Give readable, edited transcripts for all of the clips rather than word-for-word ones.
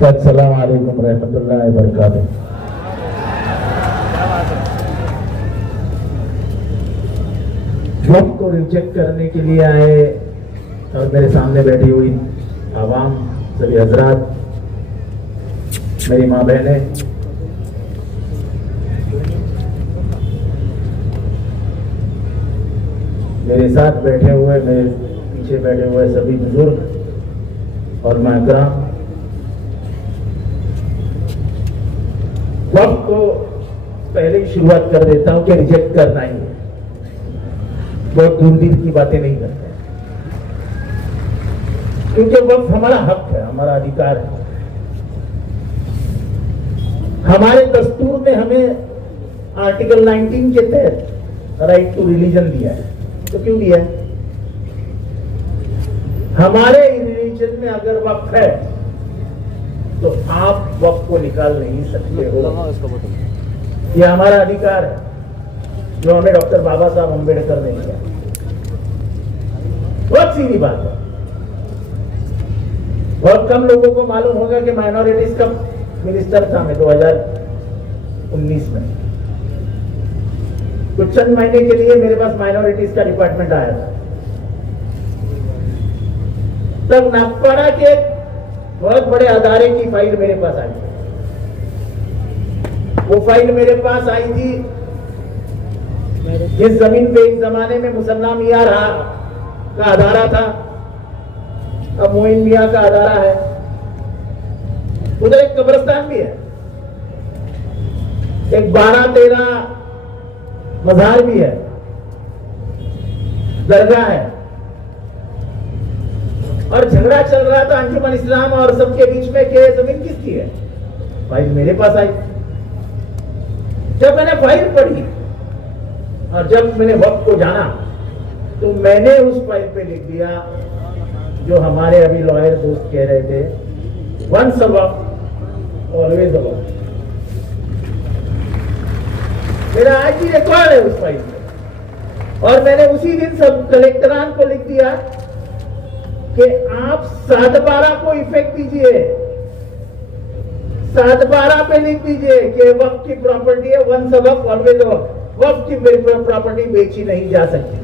अस्सलाम वालेकुम रहमतुल्लाहि व बरकातुहू। वक्त को रिजेक्ट करने के लिए आए और मेरे सामने बैठी हुई आवाम, सभी हजरात, मेरी माँ बहनें, मेरे साथ बैठे हुए, मेरे पीछे बैठे हुए सभी बुजुर्ग और महतरम, वक्त को पहले ही शुरुआत कर देता हूं कि रिजेक्ट करना ही है। बहुत दूर की बातें नहीं करते, क्योंकि वक्त हमारा हक है, हमारा अधिकार है। हमारे दस्तूर ने हमें आर्टिकल 19 के तहत राइट टू रिलीजन दिया है। तो क्यों दिया है? हमारे रिलीजन में अगर वक्त है तो आप वक्त को निकाल नहीं सकते हो। यह हमारा अधिकार है जो हमें डॉक्टर बाबा साहब अम्बेडकर ने दिया। बहुत सीधी बात है। बहुत कम लोगों को मालूम होगा कि माइनॉरिटीज का मिनिस्टर था मैं 2019 में। कुछ चंद महीने के लिए मेरे पास माइनॉरिटीज का डिपार्टमेंट आया था। तब नागपाड़ा के बहुत बड़े अदारे की फाइल मेरे पास आई। वो फाइल मेरे पास आई थी जिस जमीन पे एक जमाने में मुसन्ना मियां का अदारा था, अब मोइन मियां का अदारा है। उधर एक कब्रिस्तान भी है, एक 12-13 मजार भी है, दरगाह है। और झगड़ा चल रहा था अंजुमन इस्लाम और सबके बीच में कि जमीन किसकी है। फाइल मेरे पास आई। जब मैंने फाइल पढ़ी और जब मैंने वक्त को जाना तो मैंने उस फाइल पे लिख दिया जो हमारे अभी लॉयर दोस्त कह रहे थे, वंस अ वक्त ऑलवेज अ वक्त। मेरा आज भी रिकॉर्ड है उस फाइल में। और मैंने उसी दिन सब कलेक्टरान को लिख दिया कि आप 7/12 को इफेक्ट दीजिए, 7/12 पे लिख दीजिए कि वक्त की प्रॉपर्टी है, वंस अ वक्त ऑलवेज अ वक्त। वक्त की प्रॉपर्टी बेची नहीं जा सकती।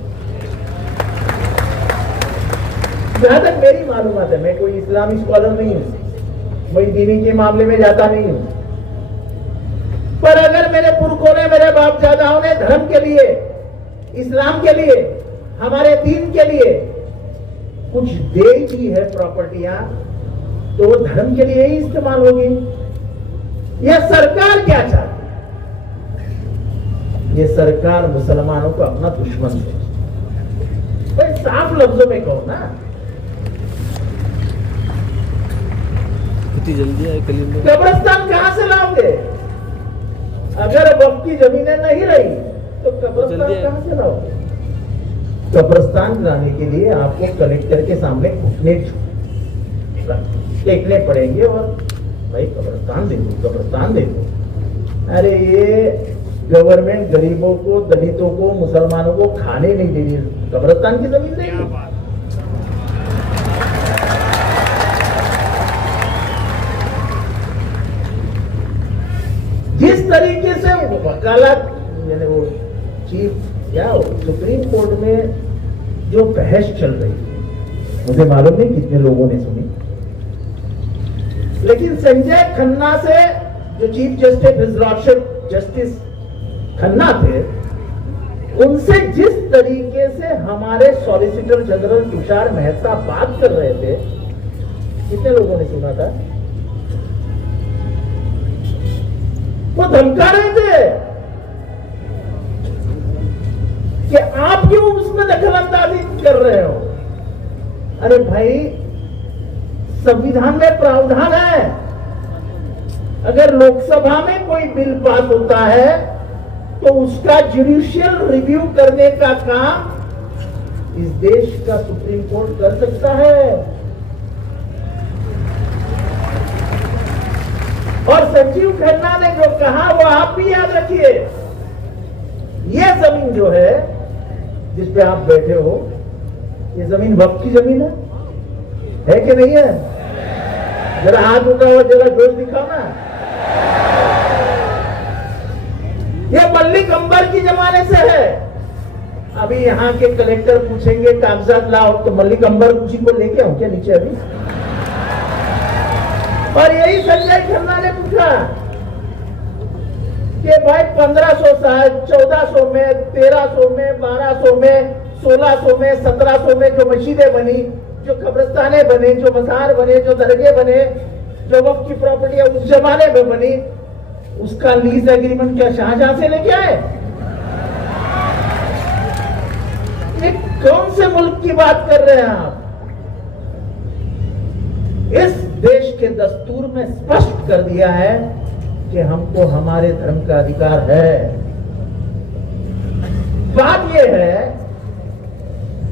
जहां तक मेरी मालूमात है, मैं कोई इस्लामी स्कॉलर नहीं हूं, कोई दीनी के मामले में जाता नहीं हूं, पर अगर मेरे पुरखों ने, मेरे बाप दादाओं ने धर्म के लिए, इस्लाम के लिए, हमारे दीन के लिए कुछ दे दी है प्रॉपर्टियां, तो वो धर्म के लिए ही इस्तेमाल होगी। यह सरकार क्या चाहती है? ये सरकार मुसलमानों को अपना दुश्मन समझती है। भाई साफ लफ्जों में कहो ना, कितनी जल्दी आए कलीम। कब्रिस्तान कहां से लाओगे? अगर वक्त की जमीनें नहीं रही तो कब्रिस्तान कहां से लाओगे? कब्रिस्तान लाने के लिए आपको कलेक्टर के सामने घुटने टेकने पड़ेंगे और भाई कब्रिस्तान दे दो, कब्रिस्तान दे दो। अरे ये गवर्नमेंट गरीबों को, दलितों को, मुसलमानों को खाने नहीं दे रही, कब्रिस्तान की जमीन देगी। जिस तरीके से वकालत यानी वो चीफ या सुप्रीम कोर्ट में जो बहस चल रही है, मुझे मालूम नहीं कितने लोगों ने सुनी, लेकिन संजय खन्ना से जो चीफ जस्टिस जस्टिस खन्ना थे, उनसे जिस तरीके से हमारे सॉलिसिटर जनरल तुषार मेहता बात कर रहे थे, कितने लोगों ने सुना था? वो धमका रहे थे कि आप क्यों उसमें दखलंदाजी कर रहे हो। अरे भाई, संविधान में प्रावधान है, अगर लोकसभा में कोई बिल पास होता है तो उसका जुडिशियल रिव्यू करने का काम इस देश का सुप्रीम कोर्ट कर सकता है। और संजीव खन्ना ने जो कहा वो आप भी याद रखिए। ये जमीन जो है जिस पे आप बैठे हो, ये जमीन वक्त की जमीन है कि नहीं है? जरा हाथ उठाओ और जरा जोश दिखाओ ना। ये मल्लिक अंबर की जमाने से है। अभी यहाँ के कलेक्टर पूछेंगे कागजात लाओ, तो मल्लिक अंबर उसी को लेके आऊं क्या नीचे अभी? और यही संजय खन्ना ने पूछा कि भाई 1500 साल 1400 में 1300 में 1200 में 1600 में 1700 में जो मस्जिदें बनी, जो कब्रिस्ताने बने, जो मजार बने, जो दरगाह बने, जो वक्त की प्रॉपर्टी उस जमाने में बनी, उसका लीज एग्रीमेंट क्या शाहजहां से लेके आए? ये कौन से मुल्क की बात कर रहे हैं आप? इस देश के दस्तूर में स्पष्ट कर दिया है कि हमको हमारे धर्म का अधिकार है। बात यह है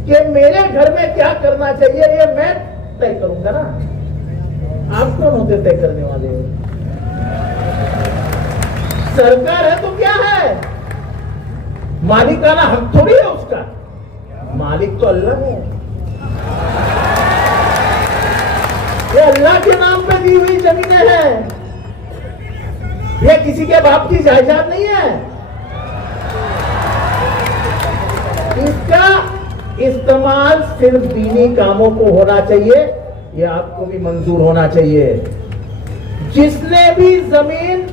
कि मेरे घर में क्या करना चाहिए ये मैं तय करूंगा ना। आप कौन होते तय करने वाले? सरकार है तो क्या है? मालिकाना हक थोड़ी है उसका। मालिक तो अल्लाह है। ये अल्लाह के नाम पे दी हुई जमीनें हैं। ये किसी के बाप की जायदाद नहीं है। इसका इस्तेमाल सिर्फ दीनी कामों को होना चाहिए। ये आपको भी मंजूर होना चाहिए। जिसने भी जमीन,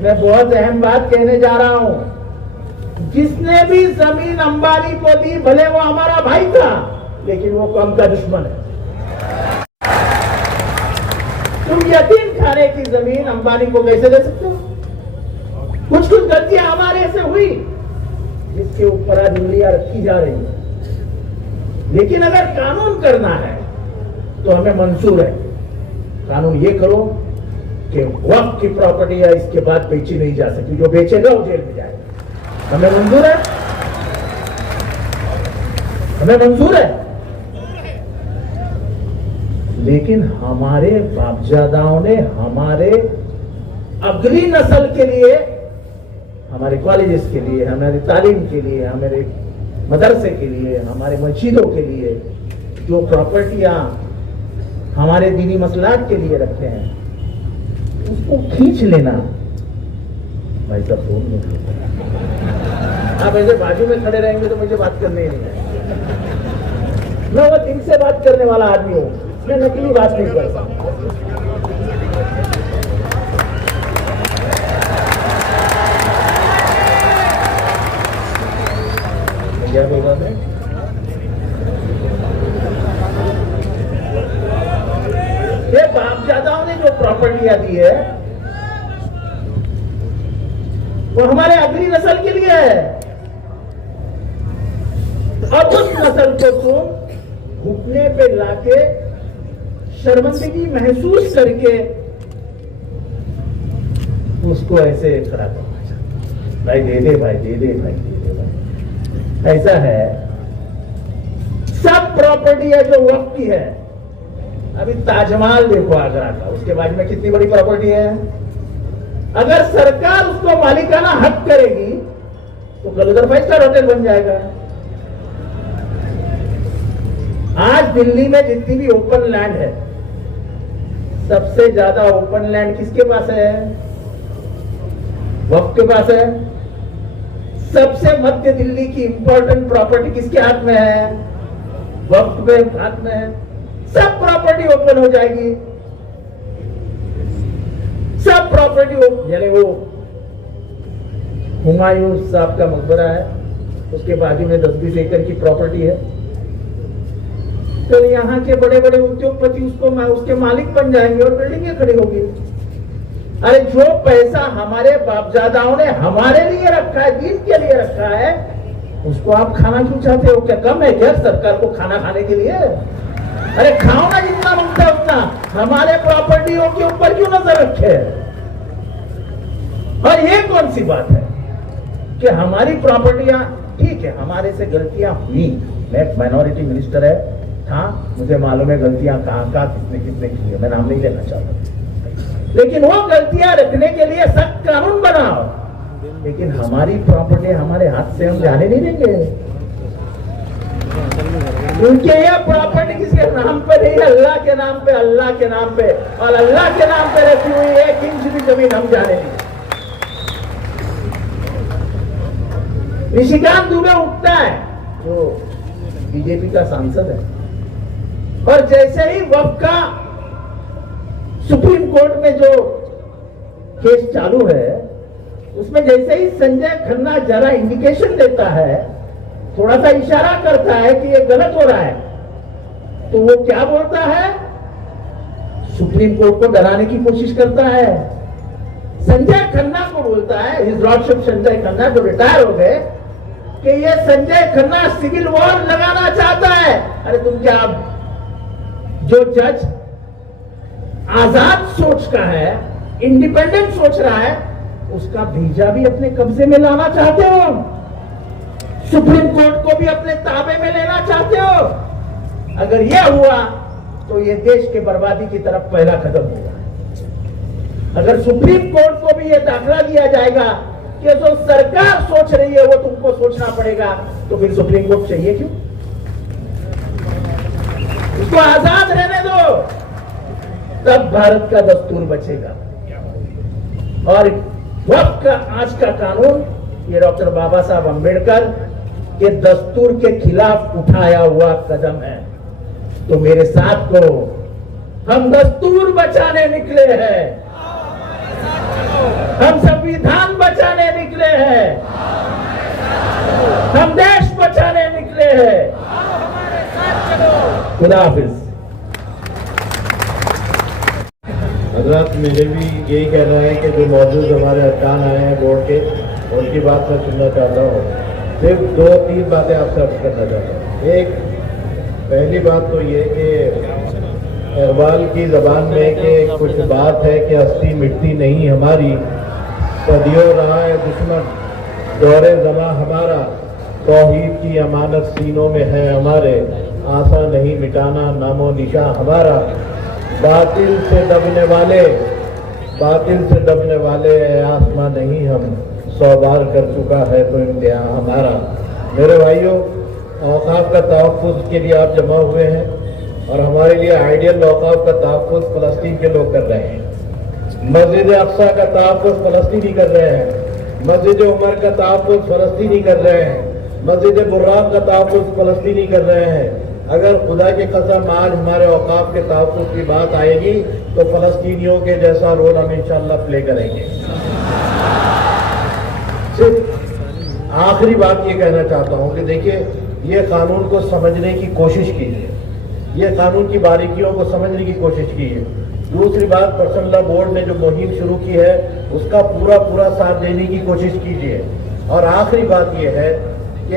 मैं बहुत अहम बात कहने जा रहा हूं, जिसने भी जमीन अंबानी को दी, भले वो हमारा भाई था, लेकिन वो कौम का दुश्मन है। तुम यतीम खाने की जमीन अंबानी को कैसे दे सकते हो? कुछ कुछ गलतियां हमारे से हुई जिसके ऊपर आज उंगलियां रखी जा रही है। लेकिन अगर कानून करना है तो हमें मंजूर है। कानून ये करो कि वक्त की प्रॉपर्टी है, इसके बाद बेची नहीं जा सकती। जो बेचेगा वो जेल में जाएगा। हमें मंजूर है, हमें मंजूर है। लेकिन हमारे बापजादाओं ने हमारे अगली नस्ल के लिए, हमारे कॉलेजेस के लिए, हमारी तालीम के लिए, हमारे मदरसे के लिए, हमारे मस्जिदों के लिए जो प्रॉपर्टियां हमारे दीनी मसलात के लिए रखते हैं, उसको खींच लेना। भाई साहब फोन नहीं, आप ऐसे बाजू में खड़े रहेंगे तो मुझे बात करने ही नहीं है। मैं वो दिल से बात करने वाला आदमी हूं, मैं नकली बात नहीं करता। क्या बोल रहा था? ये बापजादाओं ने जो प्रॉपर्टियां दी है वो हमारे अगली नस्ल के लिए है। अब उस नस्ल को तुम घुटने पे लाके शर्मिंदगी महसूस करके उसको ऐसे खड़ा करना चाहते। भाई दे दे, भाई दे दे, भाई दे दे, भाई। ऐसा है। सब प्रॉपर्टी है जो वक्त की है। अभी ताजमहल देखो आगरा का, उसके बाद में कितनी बड़ी प्रॉपर्टी है। अगर सरकार उसको मालिकाना हक करेगी तो गलगर 5 स्टार होटल बन जाएगा। आज दिल्ली में जितनी भी ओपन लैंड है, सबसे ज्यादा ओपन लैंड किसके पास है? वक्फ के पास है। सबसे मध्य दिल्ली की इंपॉर्टेंट प्रॉपर्टी किसके हाथ में है? वक्फ के हाथ में है। सब प्रॉपर्टी ओपन हो जाएगी। सब प्रॉपर्टी यानी वो हुमायूं साहब का मकबरा है, उसके बाजू में 10-20 एकड़ की प्रॉपर्टी है। तो यहाँ के बड़े बड़े उद्योगपति उसके मालिक बन जाएंगे और बिल्डिंगें खड़ी होगी। अरे जो पैसा हमारे बापजादाओं ने हमारे लिए रखा है, दीन के लिए रखा है, उसको आप खाना क्यों चाहते हो? क्या कम है क्या सरकार को खाना खाने के लिए? अरे खाओ ना जितना मांगता है उतना। हमारे प्रॉपर्टियों के ऊपर क्यों नजर रखे? और ये कौन सी बात है कि हमारी प्रॉपर्टियां, ठीक है हमारे से गलतियां हुई, मैं माइनॉरिटी मिनिस्टर है था, मुझे मालूम है गलतियां कहां किसने किसने की है, मैं नाम नहीं लेना चाहता। लेकिन वो गलतियां रखने के लिए सख्त कानून बनाओ। लेकिन हमारी प्रॉपर्टी हमारे हाथ से हम जाने नहीं देंगे। उनके ये प्रॉपर्टी किसके नाम पे नहीं है? अल्लाह के नाम पे, अल्लाह के नाम पे, और अल्लाह के नाम पे रखी हुई 1 इंच भी जमीन हम जाने नहीं। निशिकांत दुबे उठता है जो बीजेपी का सांसद है, और जैसे ही वक्फ का सुप्रीम कोर्ट में जो केस चालू है, उसमें जैसे ही संजय खन्ना जरा इंडिकेशन देता है, थोड़ा सा इशारा करता है कि ये गलत हो रहा है, तो वो क्या बोलता है? सुप्रीम कोर्ट को डराने की कोशिश करता है। संजय खन्ना को बोलता है, हिज लॉर्डशिप संजय खन्ना जो रिटायर हो गए, कि ये संजय खन्ना सिविल वॉर लगाना चाहता है। अरे तुम क्या, जो जज आजाद सोच का है, इंडिपेंडेंट सोच रहा है, उसका भेजा भी अपने कब्जे में लाना चाहते हो? सुप्रीम कोर्ट को भी अपने ताबे में लेना चाहते हो? अगर यह हुआ तो यह देश के बर्बादी की तरफ पहला कदम होगा। अगर सुप्रीम कोर्ट को भी यह दाखला दिया जाएगा कि जो सरकार सोच रही है वो तुमको सोचना पड़ेगा, तो फिर सुप्रीम कोर्ट चाहिए क्यों? उसको आजाद रहने दो, तब भारत का दस्तूर बचेगा। और वक्त का आज का कानून ये डॉक्टर बाबा साहब अंबेडकर के दस्तूर के खिलाफ उठाया हुआ कदम है। तो मेरे साथ को, हम दस्तूर बचाने निकले हैं, हम संविधान बचाने निकले हैं, हम देश बचाने निकले हैं। खुदा हाफिज। हजरत, मेरे भी यही कहना है कि जो मौजूद हमारे अरकान आए हैं बोर्ड के, उनकी बात मैं सुनना चाहता हूँ। सिर्फ 2-3 बातें आपसे अर्ज करना चाहता हूँ। एक, पहली बात तो ये कि इकबाल की ज़बान में कि कुछ बात है कि हस्ती मिटती नहीं हमारी, सदियों रहा है दुश्मन दौरे ज़मा हमारा, तौहीद की अमानत सीनों में है हमारे, आशा नहीं मिटाना नामो निशा हमारा, बातिल से दबने वाले आसमां नहीं हम, 100 बार कर चुका है तो इम्तिहान हमारा। मेरे भाइयों, औकाफ का तहफ़्फ़ुज़ के लिए आप जमा हुए हैं, और हमारे लिए आइडियल औकाफ का तहफ़्फ़ुज़ फ़लस्तीन के लोग कर रहे हैं। मस्जिद अक़सा का तहफ़्फ़ुज़ फ़लस्तीनी कर रहे हैं, मस्जिद उमर का तहफ़्फ़ुज़ फ़लस्तीनी कर रहे हैं, मस्जिद बुर्राक़ का तहफ़्फ़ुज़ फ़लस्तीनी कर रहे हैं। अगर खुदा की कसम आज हमारे औकाफ के तहफ़्फ़ुज़ की बात आएगी तो फ़लस्तीनियों के जैसा रोल हम इंशाअल्लाह प्ले करेंगे। सिर्फ आखिरी बात ये कहना चाहता हूँ कि देखिए, ये कानून को समझने की कोशिश कीजिए, ये कानून की बारीकियों को समझने की कोशिश कीजिए। दूसरी बात, पर्सनल लॉ बोर्ड ने जो मुहिम शुरू की है उसका पूरा साथ देने की कोशिश कीजिए। और आखिरी बात यह है कि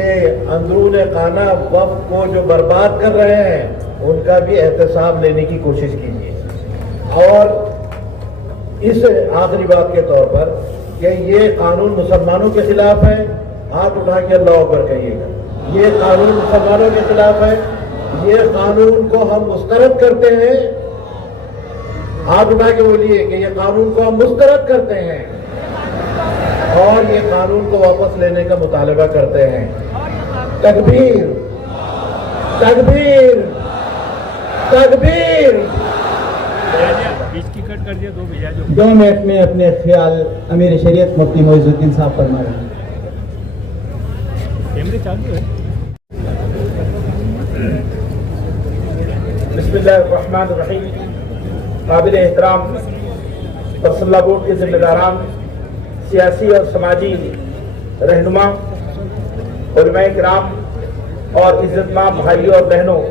अंदरूने खाना वक्फ को जो बर्बाद कर रहे हैं उनका भी एहतसाब लेने की कोशिश कीजिए। और इस आखिरी बात के तौर पर कि ये कानून मुसलमानों के खिलाफ है, हाथ उठा के अल्लाह अकबर कहिएगा। ये कानून मुसलमानों के खिलाफ है, ये कानून को हम मुस्तरद करते हैं, हाथ उठा के बोलिए कि ये कानून को हम मुस्तरद करते हैं और ये कानून को वापस लेने का मुतालबा करते हैं। तकबीर, तकबीर, तकबीर। कट कर दिया, 2 भेजा जो 2 मिनट में अपने ख्याल अमीर शरीयत मुफ्ती मोइजुद्दीन साहब फरमा रहे हैं। कैमरे चालू है। बिस्मिल्लाहिर्रहमानिर्रहीम। काबिल एहतराम पर्सनल लॉ बोर्ड के जिम्मेदारान, सियासी और समाजी रहनुमा, उलमाए किराम और इज्जतमाम भाइयों और बहनों,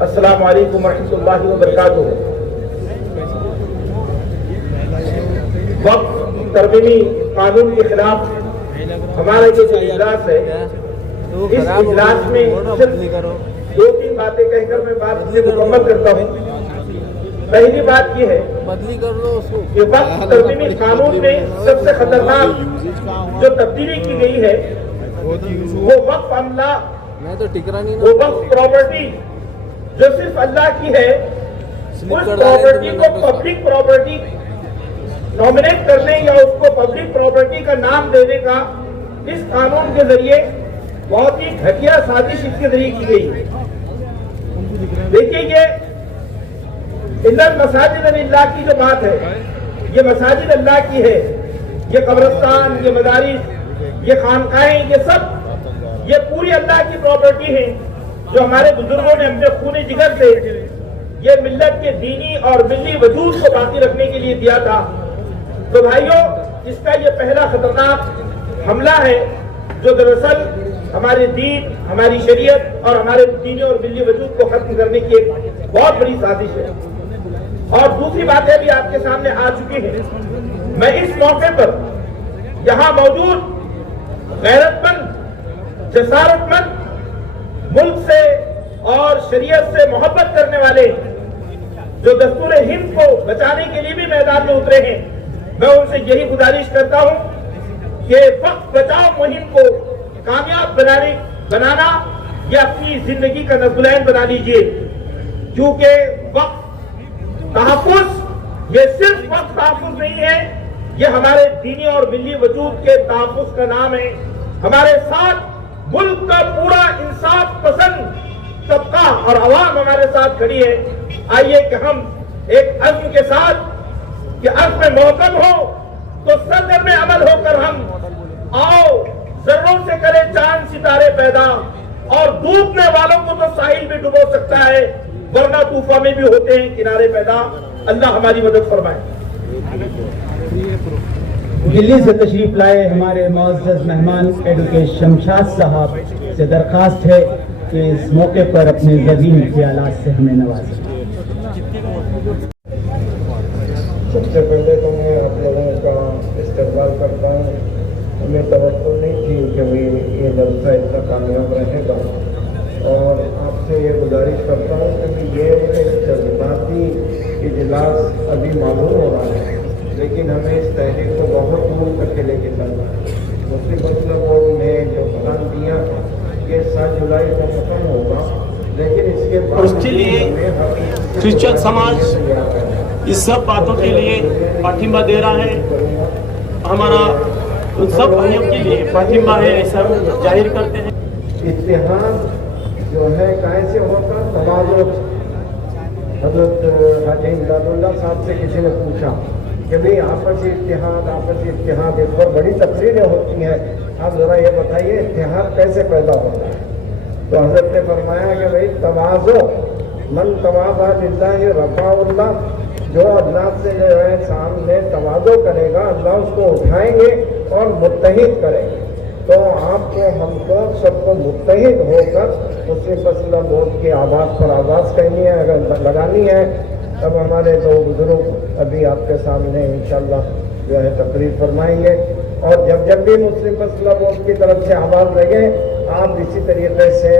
अस्सलामु अलैकुम वरहमतुल्लाहि व बरकातुहू। वक्फ तरमीमी कानून के खिलाफ हमारा ये जो इजलास है, इस इजलास में सिर्फ 2-3 बातें कहकर मैं बात से मुकम्मल करता हूँ। पहली बात यह है कि वक्फ तरमीमी कानून में सबसे खतरनाक जो तब्दीली की गई है वो वक्फ अमला, वो वक्फ प्रॉपर्टी जो सिर्फ अल्लाह की है, उस प्रॉपर्टी को पब्लिक प्रॉपर्टी नॉमिनेट करने या उसको पब्लिक प्रॉपर्टी का नाम देने का इस कानून के जरिए बहुत ही घटिया साजिश इसके जरिए की गई। देखिए ये इन्नल मसाजिद अल्लाह की जो बात है, ये मसाजिद अल्लाह की है। ये कब्रिस्तान, ये मदारिस, ये खानकाएं, ये सब ये पूरी अल्लाह की प्रॉपर्टी है, जो हमारे बुजुर्गों ने अपने खून जिगर से ये मिल्लत के दीनी और मिल्ली वजूद को बाकी रखने के लिए दिया था। तो भाइयों, इसका ये पहला खतरनाक हमला है, जो दरअसल हमारे दीन, हमारी शरीयत और हमारे दीनी और मिल्ली वजूद को खत्म करने की एक बहुत बड़ी साजिश है। और दूसरी बातें भी आपके सामने आ चुकी हैं। मैं इस मौके पर यहां मौजूद गैरतमंद, जसारतमंद, मुल्क से और शरीयत से मोहब्बत करने वाले जो दस्तूर हिंद को बचाने के लिए भी मैदान में उतरे हैं, मैं उनसे यही गुजारिश करता हूं कि वक्त बचाओ मुहिम को कामयाब बनाना या अपनी जिंदगी का नज़ुलैन बना लीजिए, क्योंकि वक्त तहफ़्फ़ुज़ ये सिर्फ वक्त तहफ़्फ़ुज़ नहीं है, ये हमारे दीनी और मिल्ली वजूद के तहफ़्फ़ुज़ का नाम है। हमारे साथ मुल्क का पूरा इंसाफ पसंद तबका और अवाम हमारे साथ खड़ी है। आइए कि हम एक अज़्म के साथ, कि अज़्म मोहकम हो तो सदर में अमल होकर हम आओ जर्रों से करे चांद सितारे पैदा, और डूबने वालों को तो साहिल भी डुबो सकता है, वरना तूफान में भी होते हैं किनारे पैदा। अल्लाह हमारी मदद फरमाए। दिल्ली से तशरीफ लाए हमारे मुअज़्ज़ज़ मेहमान एडवोकेट शमशाद साहब से दरख्वास्त है कि इस मौके पर अपने ज़रीन ख्यालात से हमें नवाजें। सबसे पहले तो मैं आप लोगों का इस्तकबाल करता हूँ। हमें तवक्को नहीं थी कि भाई ये जलसा इतना कामयाब रहेगा, और आपसे ये गुजारिश करता हूँ कि ये एक जज्बाती इजलास अभी मालूम हो रहा है, लेकिन हमें इस तहरीक को बहुत दूर तक लेके चलना है। मुस्लिम मसला बोर्ड ने जो बयान दिया ये 7 जुलाई को खत्म होगा, लेकिन इसके बाद उसके लिए क्रिश्चियन समाज इस सब बातों के लिए पाठिंबा दे रहा है। हमारा उन सब भाइयों के लिए पाठिंबा है, ऐसा जाहिर करते हैं। इत्तेहाद जो है कैसे होगा, तवाज़ुन। हज़रत हाजी इमदादुल्लाह साहब से किसी ने पूछा कि भाई आपसी इत्तेहाद इस पर बड़ी तकरीरें होती हैं, आप ज़रा ये बताइए इत्तेहाद कैसे पैदा होता है। तो हज़रत ने फरमाया कि भाई तवाज़ो मन तवाज़ा लिल्लाहि रफ़ाउल्लाह, जो अल्लाह से जो है सामने तवाज़ो करेगा अल्लाह उसको उठाएंगे और मुत्तहिद करेंगे। तो आपको हमको सबको मुत्तहिद होकर मुस्लिम मसला बोर्ड की आवाज़ पर आवाज़ कहनी है, अगर लगानी है तब हमारे दो बुजुर्ग अभी आपके सामने इंशाअल्लाह जो है तकरीर फरमाएंगे। और जब भी मुस्लिम मसला बोर्ड की तरफ से आवाज़ लगे आप इसी तरीके से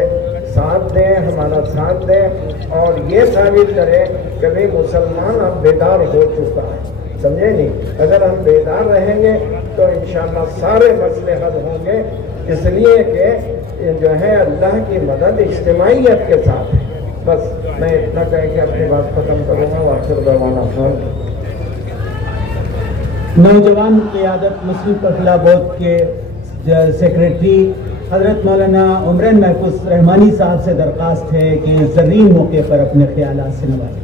साथ दें, हमारा साथ दें और ये साबित करें कि भाई मुसलमान अब बेदार हो चुका है, समझे नहीं। अगर हम बेदार रहेंगे तो इंशाअल्लाह सारे मसले हल होंगे, इसलिए कि जो है अल्लाह की मदद इज्तिमाइयत के साथ है। बस मैं इतना कह के अपनी बात खत्म करूँगा। वाखिर दवाना नौजवान क़यादत मुस्लिम फजला बोर्ड के सेक्रेटरी हजरत मौलाना उमरन महफूज रहमानी साहब से दरख्वास्त है कि ज़रीन मौके पर अपने ख्यालात से नवाजें।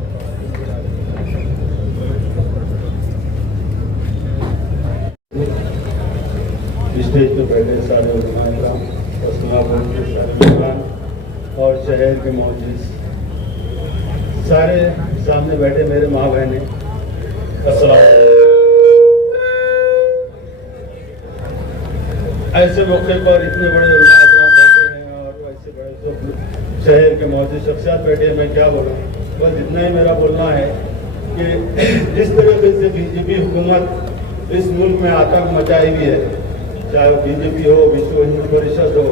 स्टेज पर बैठे सारे उलमा-ए-किराम, बोर्ड के सारे मेहमान और शहर के मौजूद सारे सामने बैठे मेरे माँ बहनें, अस्सलाम। ऐसे मौके पर इतने बड़े उलमा-ए-किराम बैठे हैं और ऐसे बड़े सब शहर के मौजूद शख्सियत बैठे हैं, मैं क्या बोलूँ। बस इतना ही मेरा बोलना है कि जिस तरीके से बीजेपी हुकूमत इस मुल्क में आतंक मचाई हुई है, चाहे बीजेपी हो, विश्व हिंदू परिषद हो,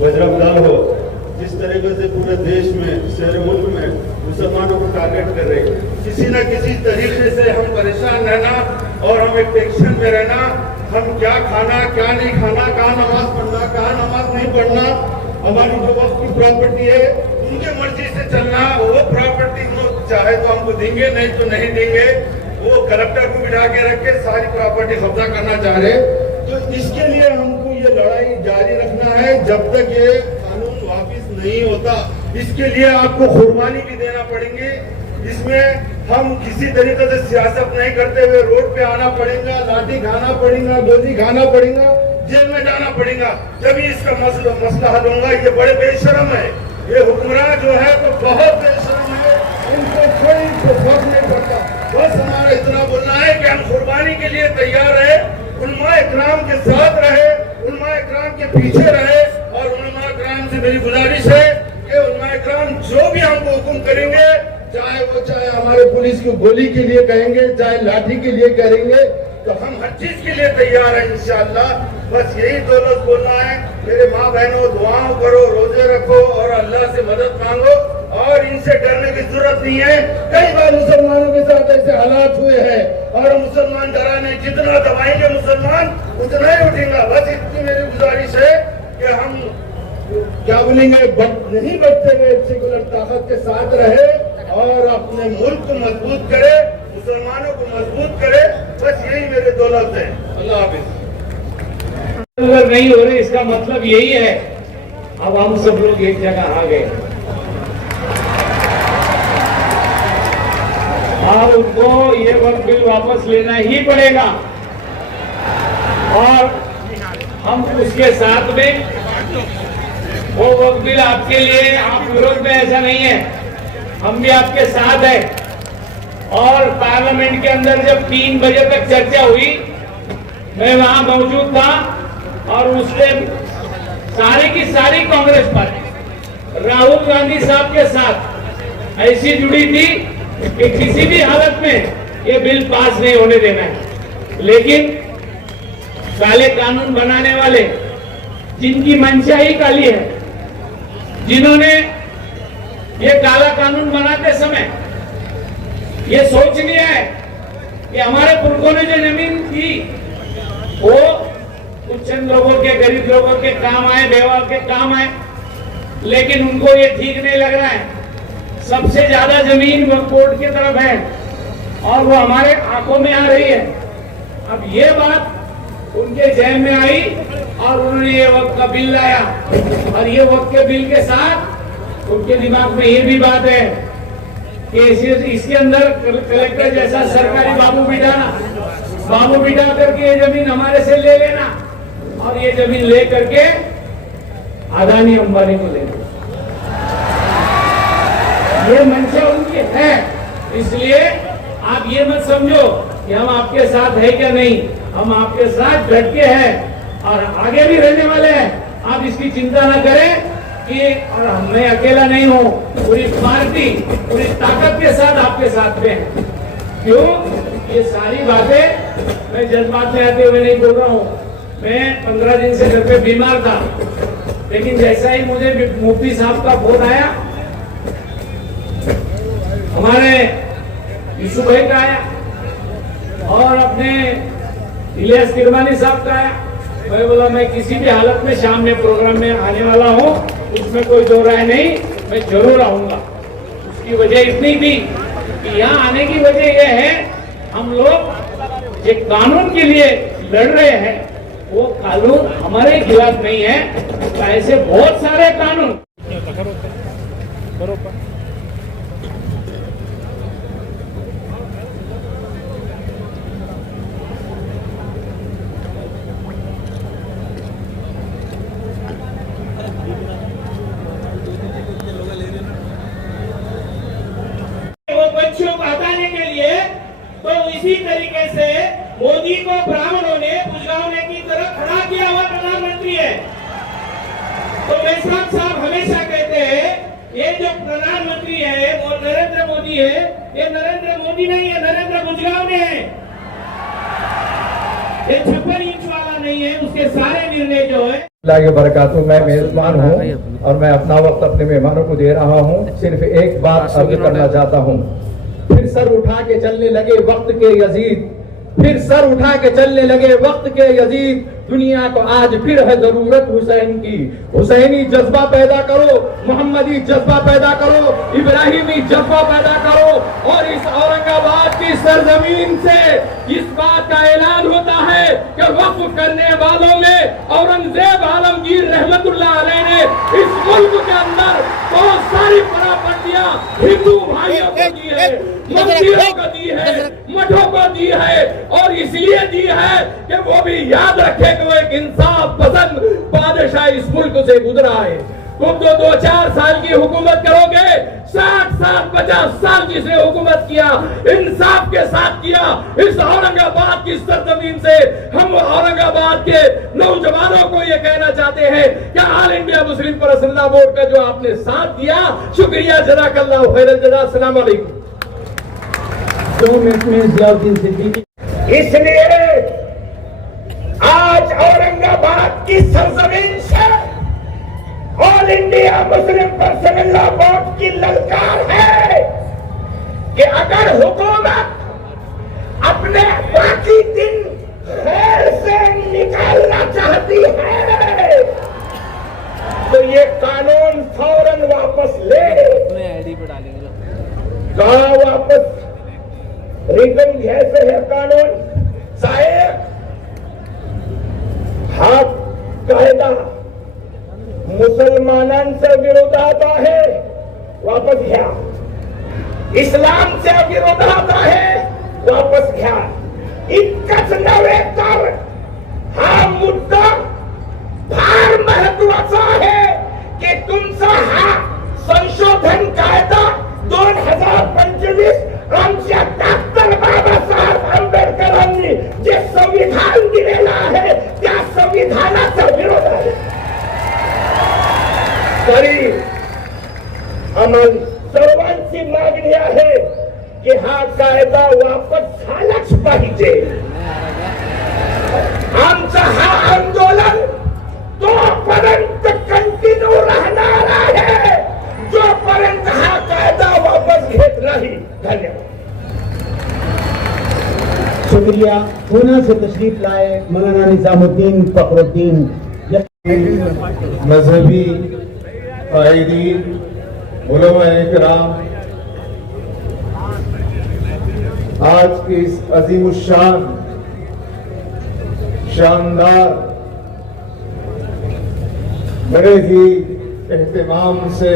बजरंग दल हो, जिस तरीके से पूरे देश में शहर मुल्क में मुसलमानों को टारगेट कर रहे हैं, किसी न किसी तरीके से हम परेशान रहना और हम एक टेंशन में रहना, हम क्या खाना क्या नहीं खाना, कहाँ नमाज पढ़ना कहाँ नमाज नहीं पढ़ना, हमारी जो वक्त की प्रॉपर्टी है उनके मर्जी से चलना, वो प्रॉपर्टी चाहे तो हमको देंगे नहीं तो नहीं देंगे, वो कलेक्टर को बिठा के रख के सारी प्रॉपर्टी कब्जा करना चाह रहे। तो इसके लिए हमको ये लड़ाई जारी रखना है जब तक ये कानून वापिस नहीं होता। इसके लिए आपको कुर्बानी भी देना पड़ेंगे। इसमें हम किसी तरीके से सियासत नहीं करते हुए रोड पे आना पड़ेगा, लाठी खाना पड़ेगा, गोली खाना पड़ेगा, जेल में जाना पड़ेगा, जब इसका मसला हल होगा। ये बड़े बेशरम है, ये हुक्मरान जो है तो बहुत बेशरम है, इनको कोई फर्क नहीं पड़ता। बस हमारा इतना बोलना है कि हम कुर्बानी के लिए तैयार रहे, उलमा इकराम के साथ रहे, उलमा इकराम के पीछे रहे। और उलमा इकराम से मेरी गुजारिश है कि उलमा इकराम जो भी हमको हुक्म करेंगे, चाहे हमारे पुलिस को गोली के लिए कहेंगे, चाहे लाठी के लिए करेंगे, तो हम हर चीज के लिए तैयार हैं इंशाअल्लाह। बस यही दो लफ्ज़ बोलना है। मेरे माँ बहनों, दुआओं करो, रोजे रखो और अल्लाह से मदद मांगो, और इनसे डरने की जरूरत नहीं है। कई बार मुसलमानों के साथ ऐसे हालात हुए हैं और मुसलमान डरा नहीं, जितना दबाएंगे मुसलमान उतना ही उठेगा। बस इतनी मेरी गुजारिश है कि हम क्या बोलेंगे, नहीं बचते हुए सेकुलर ताकत के साथ रहे और अपने मुल्क को मजबूत करे, मुसलमानों को मजबूत करे। बस यही मेरे दो लफ्ज़ हैं। अल्लाह हाफिज। अगर नहीं हो रहे, इसका मतलब यही है अब हम सब लोग एक जगह आ गए और उनको ये वक्त बिल वापस लेना ही पड़ेगा। और हम उसके साथ में वो वक्त बिल आपके लिए, आप विरोध में, ऐसा नहीं है, हम भी आपके साथ हैं। और पार्लियामेंट के अंदर जब 3 बजे तक चर्चा हुई, मैं वहां मौजूद था और उसमें सारी की सारी कांग्रेस पार्टी राहुल गांधी साहब के साथ ऐसी जुड़ी थी कि किसी भी हालत में ये बिल पास नहीं होने देना है। लेकिन काले कानून बनाने वाले, जिनकी मंशा ही काली है, जिन्होंने ये काला कानून बनाते समय ये सोच लिया है कि हमारे पुरखों ने जो जमीन थी वो कुछ चंद लोगों के, गरीब लोगों के काम आए, बेवा के काम आए, लेकिन उनको ये ठीक नहीं लग रहा है। सबसे ज्यादा जमीन वक्फ बोर्ड की तरफ है और वो हमारे आंखों में आ रही है। अब ये बात उनके जहन में आई और उन्होंने ये वक्फ का बिल लाया, और ये वक्फ के बिल के साथ उनके दिमाग में ये भी बात है कि इसके अंदर कलेक्टर जैसा सरकारी बाबू बिठा करके ये जमीन हमारे से ले लेना और ये जमीन ले करके अदानी अंबानी को देना, ये मंशा उनकी है। इसलिए आप ये मत समझो कि हम आपके साथ है क्या नहीं, हम आपके साथ डट के हैं और आगे भी रहने वाले हैं। आप इसकी चिंता न करें कि, और मैं अकेला नहीं हूं, पूरी पार्टी पूरी ताकत के साथ आपके साथ में है। क्यों? ये सारी बातें मैं जज्बात में आते हुए नहीं बोल रहा हूं। मैं 15 दिन से घर पे बीमार था, लेकिन जैसा ही मुझे मुफ्ती साहब का फोन आया, हमारे यूसुफ भाई का आया और अपने इलियास किरमानी साहब का आया, मैं बोला मैं किसी भी हालत में शाम में प्रोग्राम में आने वाला हूँ, उसमें कोई दो राय नहीं, मैं जरूर आऊंगा। उसकी वजह इतनी थी कि यहाँ आने की वजह यह है, हम लोग एक कानून के लिए लड़ रहे हैं, वो कानून हमारे खिलाफ नहीं है। तो ऐसे बहुत सारे कानून बच्चों को हटाने के लिए, तो इसी तरीके से मोदी को ब्राह्मणों ने बुझाने की तरह खड़ा किया हुआ प्रधानमंत्री है। तो मेहसाब साहब हमेशा कहते हैं ये जो प्रधानमंत्री है वो नरेंद्र मोदी है, ये नरेंद्र मोदी नहीं है, नरेंद्र गुजराव ने है। ये 56 इंच वाला नहीं है, उसके सारे निर्णय जो है। बरकातुहू, मैं मेजबान हूँ और मैं अपना वक्त अपने मेहमानों को दे रहा हूँ। सिर्फ एक बात अर्ज करना चाहता हूँ। फिर सर उठा के चलने लगे वक्त के यजीद, फिर सर उठा के चलने लगे वक्त के यजीद। दुनिया को आज फिर है जरूरत हुसैन की। हुसैनी जज्बा पैदा करो, मोहम्मदी जज्बा पैदा करो, इब्राहिमी जज्बा पैदा करो। और इस औरंगाबाद की सरजमीन से इस बात का ऐलान होता है कि वक्फ करने वालों में औरंगजेब आलमगीर रहमतुल्लाह अलैह ने इस मुल्क के अंदर बहुत सारी प्रॉपर्टियां हिंदू भाइयों को दी है, मंदिरों को दी है, मठों को दी है, और इसलिए दी है कि वो भी याद रखे कि वो एक इंसाफ पसंद बादशाह इस मुल्क से गुजरा है। तुम तो 2-4 साल की हुकूमत करोगे, 60 साल 50 साल जिसने हुकूमत किया इंसाफ के साथ किया। इस औरंगाबाद की सरजमीन से हम औरंगाबाद के नौजवानों को ये कहना चाहते हैं कि all India Muslim personal board का जो आपने साथ दिया, शुक्रिया, जज़ाकल्लाह खैरल जज़ा। अस्सलाम वालेकुम। 2 मिनट में जियाउद्दीन सिद्दीकी। इसलिए आज औरंगाबाद की सरजमीन से all India Muslim personal law board की ललकार है कि अगर हुकूमत अपने बाकी दिन खैर से निकालना चाहती है तो ये कानून फौरन वापस ले। अपने आईडी पे डालेंगे। कहा वापस रिकम कैसे है कानून साहेब? हा कायदा मुसलमानांचा विरोधात आहे, वापस घ्या। इस्लामच्या विरोधात आहे, वापस घ्या। इतकंच नव्हे तर हा मुद्दा फार महत्वाचा आहे की तुमचा हा संशोधन कायदा 2025 आमच्या डॉक्टर बाबासाहेब आंबेडकरांनी जे संविधान दिलेलं आहे त्या संविधानाचा विरोध आहे। तरी आम्हाला सर्वांची मागणी आहे की हा कायदा वापस झालाच पाहिजे। आमचं हा आंदोलन तोपर्यंत कंटिन्यू राहणार आहे जोपर्यंत हा कायदा वापस घेत नाही। धन्यवाद। शुक्रिया। पूना से तशरीफ लाए मौलाना निजामुद्दीन फखरुद्दीन। मजहबी कायदीन, उलमाए किराम, आज के इस अजीमुशान शानदार बड़े ही एहतमाम से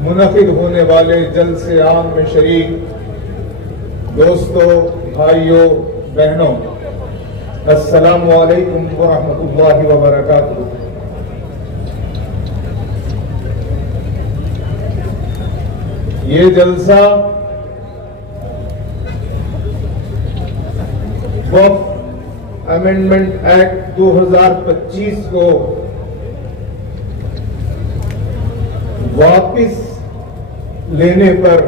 मुनक़िद होने वाले जलसे आम में शरीक दोस्तों, भाइयों, बहनों, अस्सलामु अलैकुम व रहमतुल्लाहि व बरकातुहू। ये जलसा वक्फ अमेंडमेंट एक्ट 2025 को वापिस लेने पर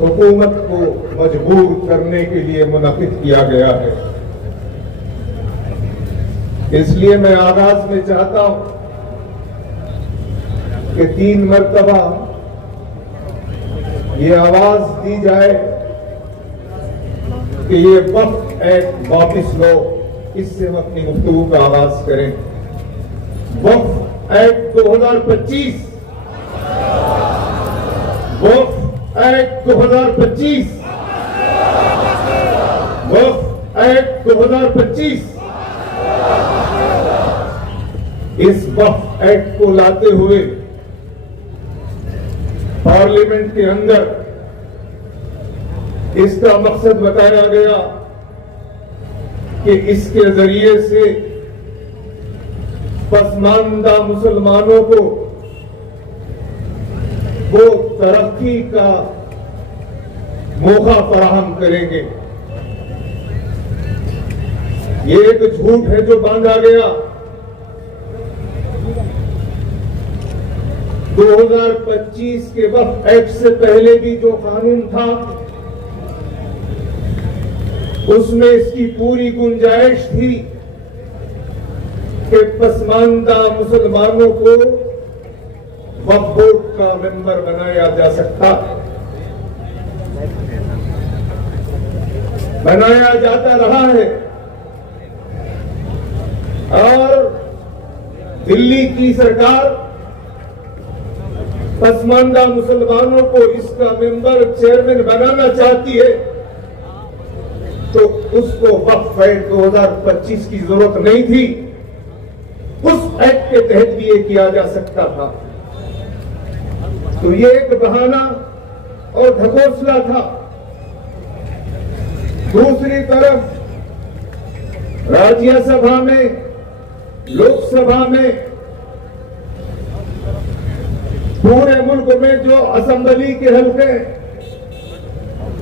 हुकूमत को मजबूर करने के लिए मुनक़िद किया गया है। इसलिए मैं आगाज में चाहता हूं कि 3 मरतबा ये आवाज दी जाए कि ये वक्फ एक्ट वापिस लो। इससे हम अपनी गुफ्तगू का आगाज करें। वक्फ एक्ट 2025, वक्फ एक्ट 2025, वक्फ एक्ट 2025। इस वक्फ एक्ट को लाते हुए पार्लियामेंट के अंदर इसका मकसद बताया गया कि इसके जरिए से पसमानदा मुसलमानों को वो तरक्की का मौका फराहम करेंगे। ये एक झूठ है जो बांधा गया। 2025 के वक्फ एक्ट से पहले भी जो कानून था उसमें इसकी पूरी गुंजाइश थी कि पसमानदा मुसलमानों को वक्फ बोर्ड का मेंबर बनाया जा सकता, बनाया जाता रहा है। और दिल्ली की सरकार पसमानदा मुसलमानों को इसका मेंबर चेयरमैन बनाना चाहती है तो उसको वक्फ एक्ट 2025 की जरूरत नहीं थी। उस एक्ट के तहत भी ये किया जा सकता था। तो ये एक बहाना और ढकोसला था। दूसरी तरफ राज्यसभा में, लोकसभा में, पूरे मुल्क में जो असेंबली के हल्के,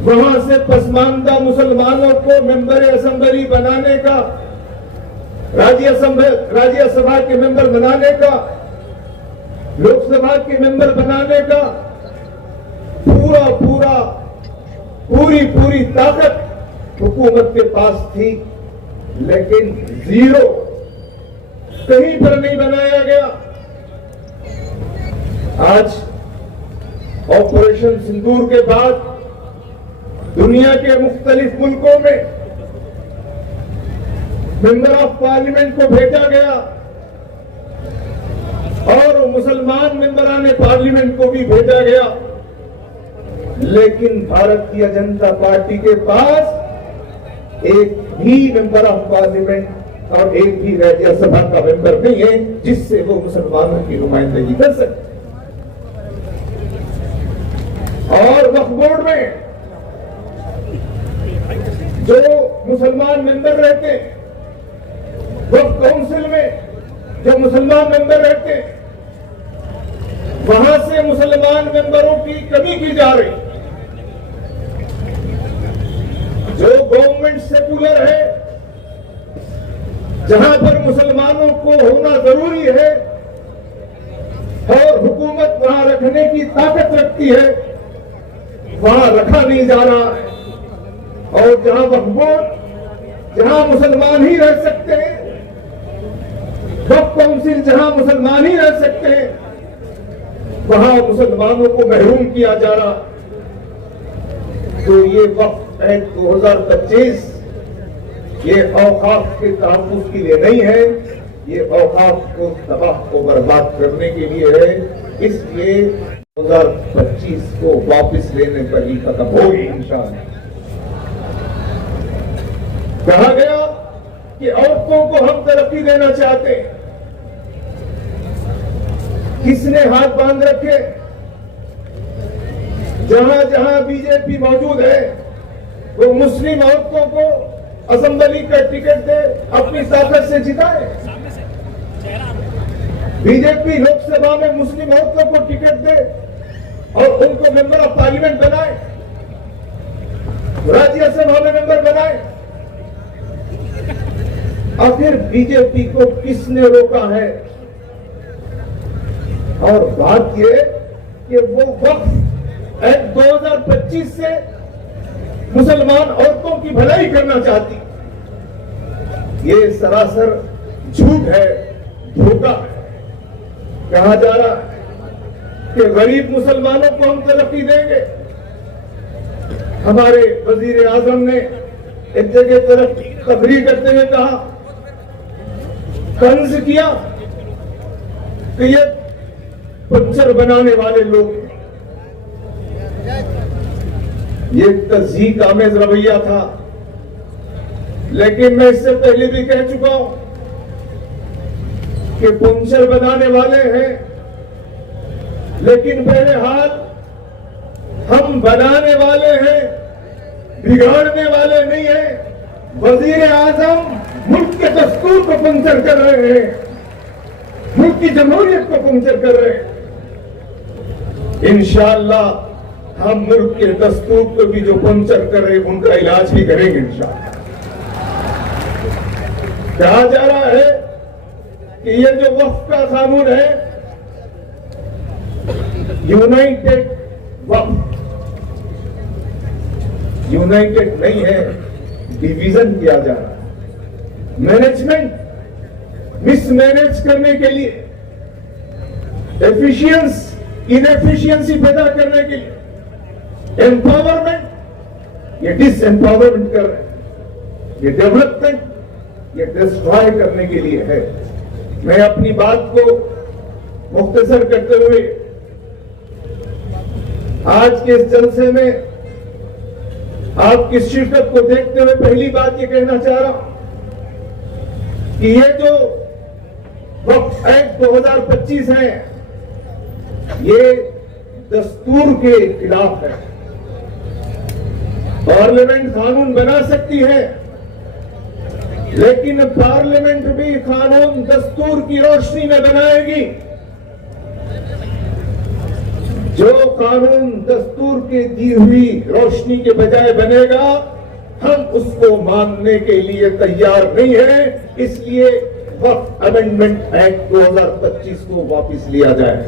वहां से पसमानदा मुसलमानों को मेंबर असेंबली बनाने का, राज्यसभा के मेंबर बनाने का, लोकसभा के मेंबर बनाने का पूरी ताकत हुकूमत के पास थी, लेकिन जीरो, कहीं पर नहीं बनाया गया। आज ऑपरेशन सिंदूर के बाद दुनिया के मुख्तलिफ मुल्कों में मेंबर ऑफ पार्लियामेंट को भेजा गया और मुसलमान मेंबरान पार्लियामेंट को भी भेजा गया, लेकिन भारतीय जनता पार्टी के पास एक भी मेंबर ऑफ पार्लियामेंट और एक भी राज्यसभा का मेंबर नहीं है जिससे वो मुसलमानों की नुमाइंदगी कर सकते। और वक्फ बोर्ड में जो मुसलमान मेंबर रहते, वक्फ काउंसिल में जो मुसलमान मेंबर रहते, वहां से मुसलमान मेंबरों की कमी की जा रही। जो गवर्नमेंट सेकुलर है, जहां पर मुसलमानों को होना जरूरी है और हुकूमत वहां रखने की ताकत रखती है, वहां रखा नहीं जा रहा है। और जहां वक्फ बोर्ड, जहां मुसलमान ही रह सकते हैं, वक्फ काउंसिल जहां मुसलमान ही रह सकते हैं, वहां मुसलमानों को महरूम किया जा रहा। तो ये वक्फ एक्ट 2025 ये औकाफ के तहफ़्फ़ुज़ के लिए नहीं है, ये औकाफ को तबाह को बर्बाद करने के लिए है। इसलिए 2025 को वापस लेने पर ही खत्म होगी इंशाअल्लाह। कहा गया कि औरतों को हम तरक्की देना चाहते हैं। किसने हाथ बांध रखे? जहां जहां बीजेपी मौजूद है वो मुस्लिम औरतों को असेंबली का टिकट दे, अपनी ताकत से जिताए। बीजेपी लोकसभा में मुस्लिम औरतों को टिकट दे और उनको मेंबर ऑफ पार्लियामेंट बनाए, राज्यसभा में मेंबर बनाए। आखिर बीजेपी को किसने रोका है? और बात यह कि वो वक्फ एक्ट 2025 से मुसलमान औरतों की भलाई करना चाहती, ये सरासर झूठ है, धोखा है। कहा जा रहा है कि गरीब मुसलमानों को हम तरक्की देंगे। हमारे वजीर आजम ने एक जगह तरफ तकरीर करते हुए कहा, तंज किया कि ये पंचर बनाने वाले लोग, ये तज़हीक आमेज रवैया था। लेकिन मैं इससे पहले भी कह चुका हूं कि पंचर बनाने वाले हैं, लेकिन बहरहाल हम बनाने वाले हैं, बिगाड़ने वाले नहीं हैं। वजीर आजम मुल्क के दस्तूर को पंचर कर रहे हैं, मुल्क की जमहूरियत को पंचर कर रहे हैं। इंशाअल्लाह हम मुल्क के दस्तूर को भी जो पंचर कर रहे हैं उनका इलाज भी करेंगे इंशाअल्लाह। कहा जा रहा है कि ये जो वक्फ का कानून है, यूनाइटेड वक्फ, यूनाइटेड नहीं है, डिवीजन किया जा रहा है। मैनेजमेंट मिसमैनेज करने के लिए, इनएफिशिएंसी पैदा करने के लिए, एम्पावरमेंट ये डिसएम्पावरमेंट कर रहे हैं, ये डेवलपमेंट ये डिस्ट्रॉय करने के लिए है। मैं अपनी बात को मुख्तसर करते हुए आज के इस जलसे में आपकी शिरकत को देखते हुए पहली बात ये कहना चाह रहा हूं कि ये जो वक्फ एक्ट 2025 है, ये दस्तूर के खिलाफ है। पार्लियामेंट कानून बना सकती है, लेकिन पार्लियामेंट भी कानून दस्तूर की रोशनी में बनाएगी। जो कानून दस्तूर के दी हुई रोशनी के बजाय बनेगा, हम उसको मानने के लिए तैयार नहीं है। इसलिए वक्फ अमेंडमेंट एक्ट 2025 को वापस लिया जाए।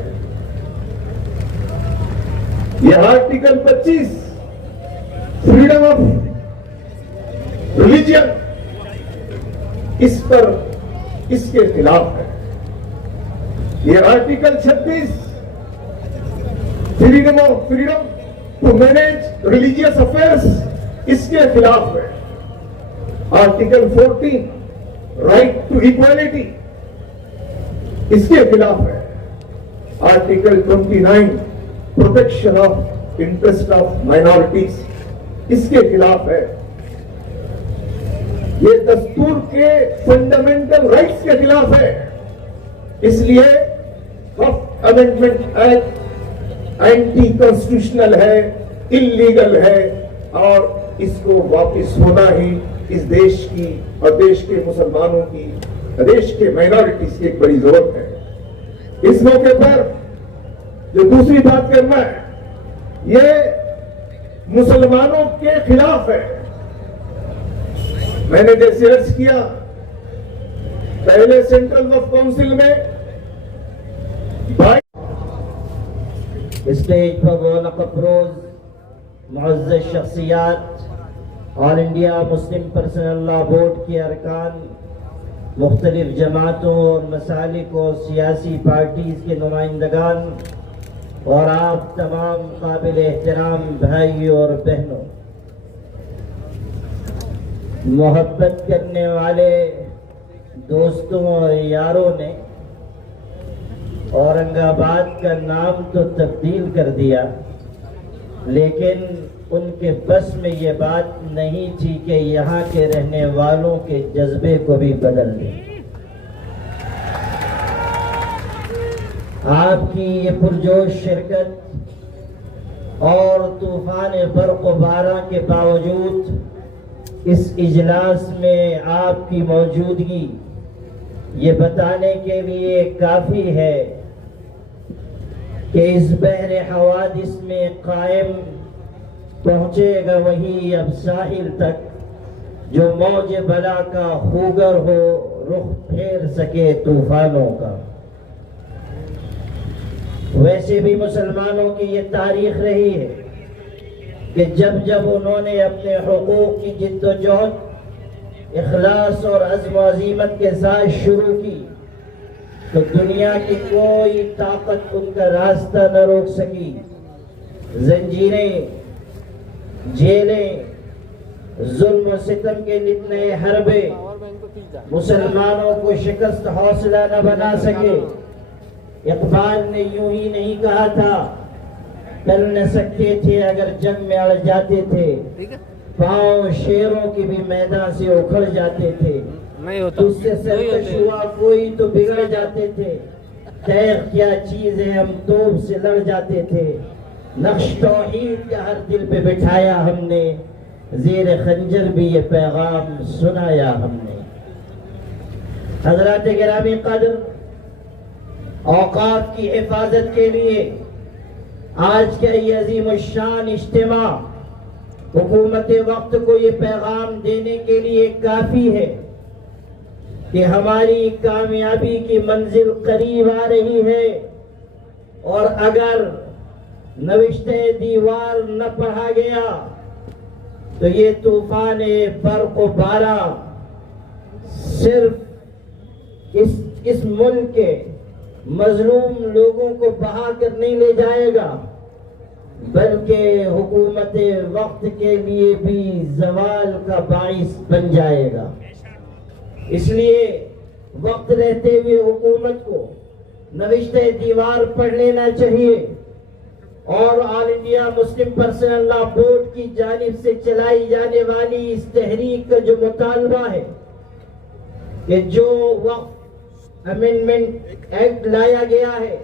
यह आर्टिकल 25 फ्रीडम ऑफ रिलीजियन, इस पर इसके खिलाफ है। यह article 26 freedom to manage religious affairs, इसके खिलाफ है। आर्टिकल 14 राइट टू इक्वालिटी, इसके खिलाफ है। Article 29 protection of interest of minorities, इसके खिलाफ है। ये दस्तूर के फंडामेंटल राइट्स के खिलाफ है। इसलिए वक्फ अमेंडमेंट एक्ट एंटी कॉन्स्टिट्यूशनल है, इल्लीगल है, और इसको वापस होना ही इस देश की और देश के मुसलमानों की, देश के माइनॉरिटीज की एक बड़ी जरूरत है। इस मौके पर जो दूसरी बात करना है, ये मुसलमानों के खिलाफ है। मैंने जैसे अर्ज किया, पहले सेंट्रल वक्फ काउंसिल में स्टेज पर रौनक अफरोज मुअज़्ज़ज़ शख्सियात, all India Muslim personal law board के अरकान, मुख्तलिफ जमातों और मसालिक और सियासी पार्टीज के नुमाइंदगान, और आप तमाम काबिल एहतराम भाई और बहनों, मोहब्बत करने वाले दोस्तों और यारों ने औरंगाबाद का नाम तो तब्दील कर दिया, लेकिन उनके बस में ये बात नहीं थी कि यहाँ के रहने वालों के जज्बे को भी बदल दें। आपकी ये पुरजोश शिरकत और तूफान बर्क़ व बारां के बावजूद इस इजलास में आपकी मौजूदगी ये बताने के लिए काफ़ी है कि इस बहरे हवादिस में कायम पहुँचेगा वही अब साहिल तक जो मौज बला का खूगर हो, रुख फेर सके तूफानों का। वैसे भी मुसलमानों की ये तारीख रही है कि जब जब उन्होंने अपने हुकूक की जिद्दोजहद इखलास और अज़्म अज़ीमत के साथ शुरू की, तो दुनिया की कोई ताकत उनका रास्ता न रोक सकी। जंजीरें, जेलें, जुल्म और सितम के नितने हरबे मुसलमानों को शिकस्त हौसला न बना सके। इकबाल ने यूं ही नहीं कहा था, कर न सकते थे अगर जंग में अड़ जाते थे, पांव शेरों की भी मैदान से उखड़ जाते थे, तुझसे सरकश हुआ कोई तो बिगड़ जाते थे, तैर क्या चीज है हम तोप से लड़ जाते थे, नक्श तौहीद का हर दिल पे बिठाया हमने, ज़ेर खंजर भी ये पैगाम सुनाया हमने। हज़रात गिरामी क़द्र, औक़ाफ़ की हिफाजत के लिए आज का ये अज़ीम शान इज्तिमा हुकूमत वक्त को ये पैगाम देने के लिए काफ़ी है कि हमारी कामयाबी की मंजिल करीब आ रही है, और अगर नविश्ते दीवार न पढ़ा गया तो ये तूफान बर्क़ व बारां सिर्फ इस मुल्क के मजलूम लोगों को बहा कर नहीं ले जाएगा, बल्कि हुकूमत वक्त के लिए भी जवाल का बाइस बन जाएगा। इसलिए वक्त रहते हुए हुकूमत को नविश्ते दीवार पढ़ लेना चाहिए, और all India Muslim personal law board की जानिब से चलाई जाने वाली इस तहरीक का जो मुतालबा है कि जो वक्त अमेंडमेंट एक्ट लाया गया है,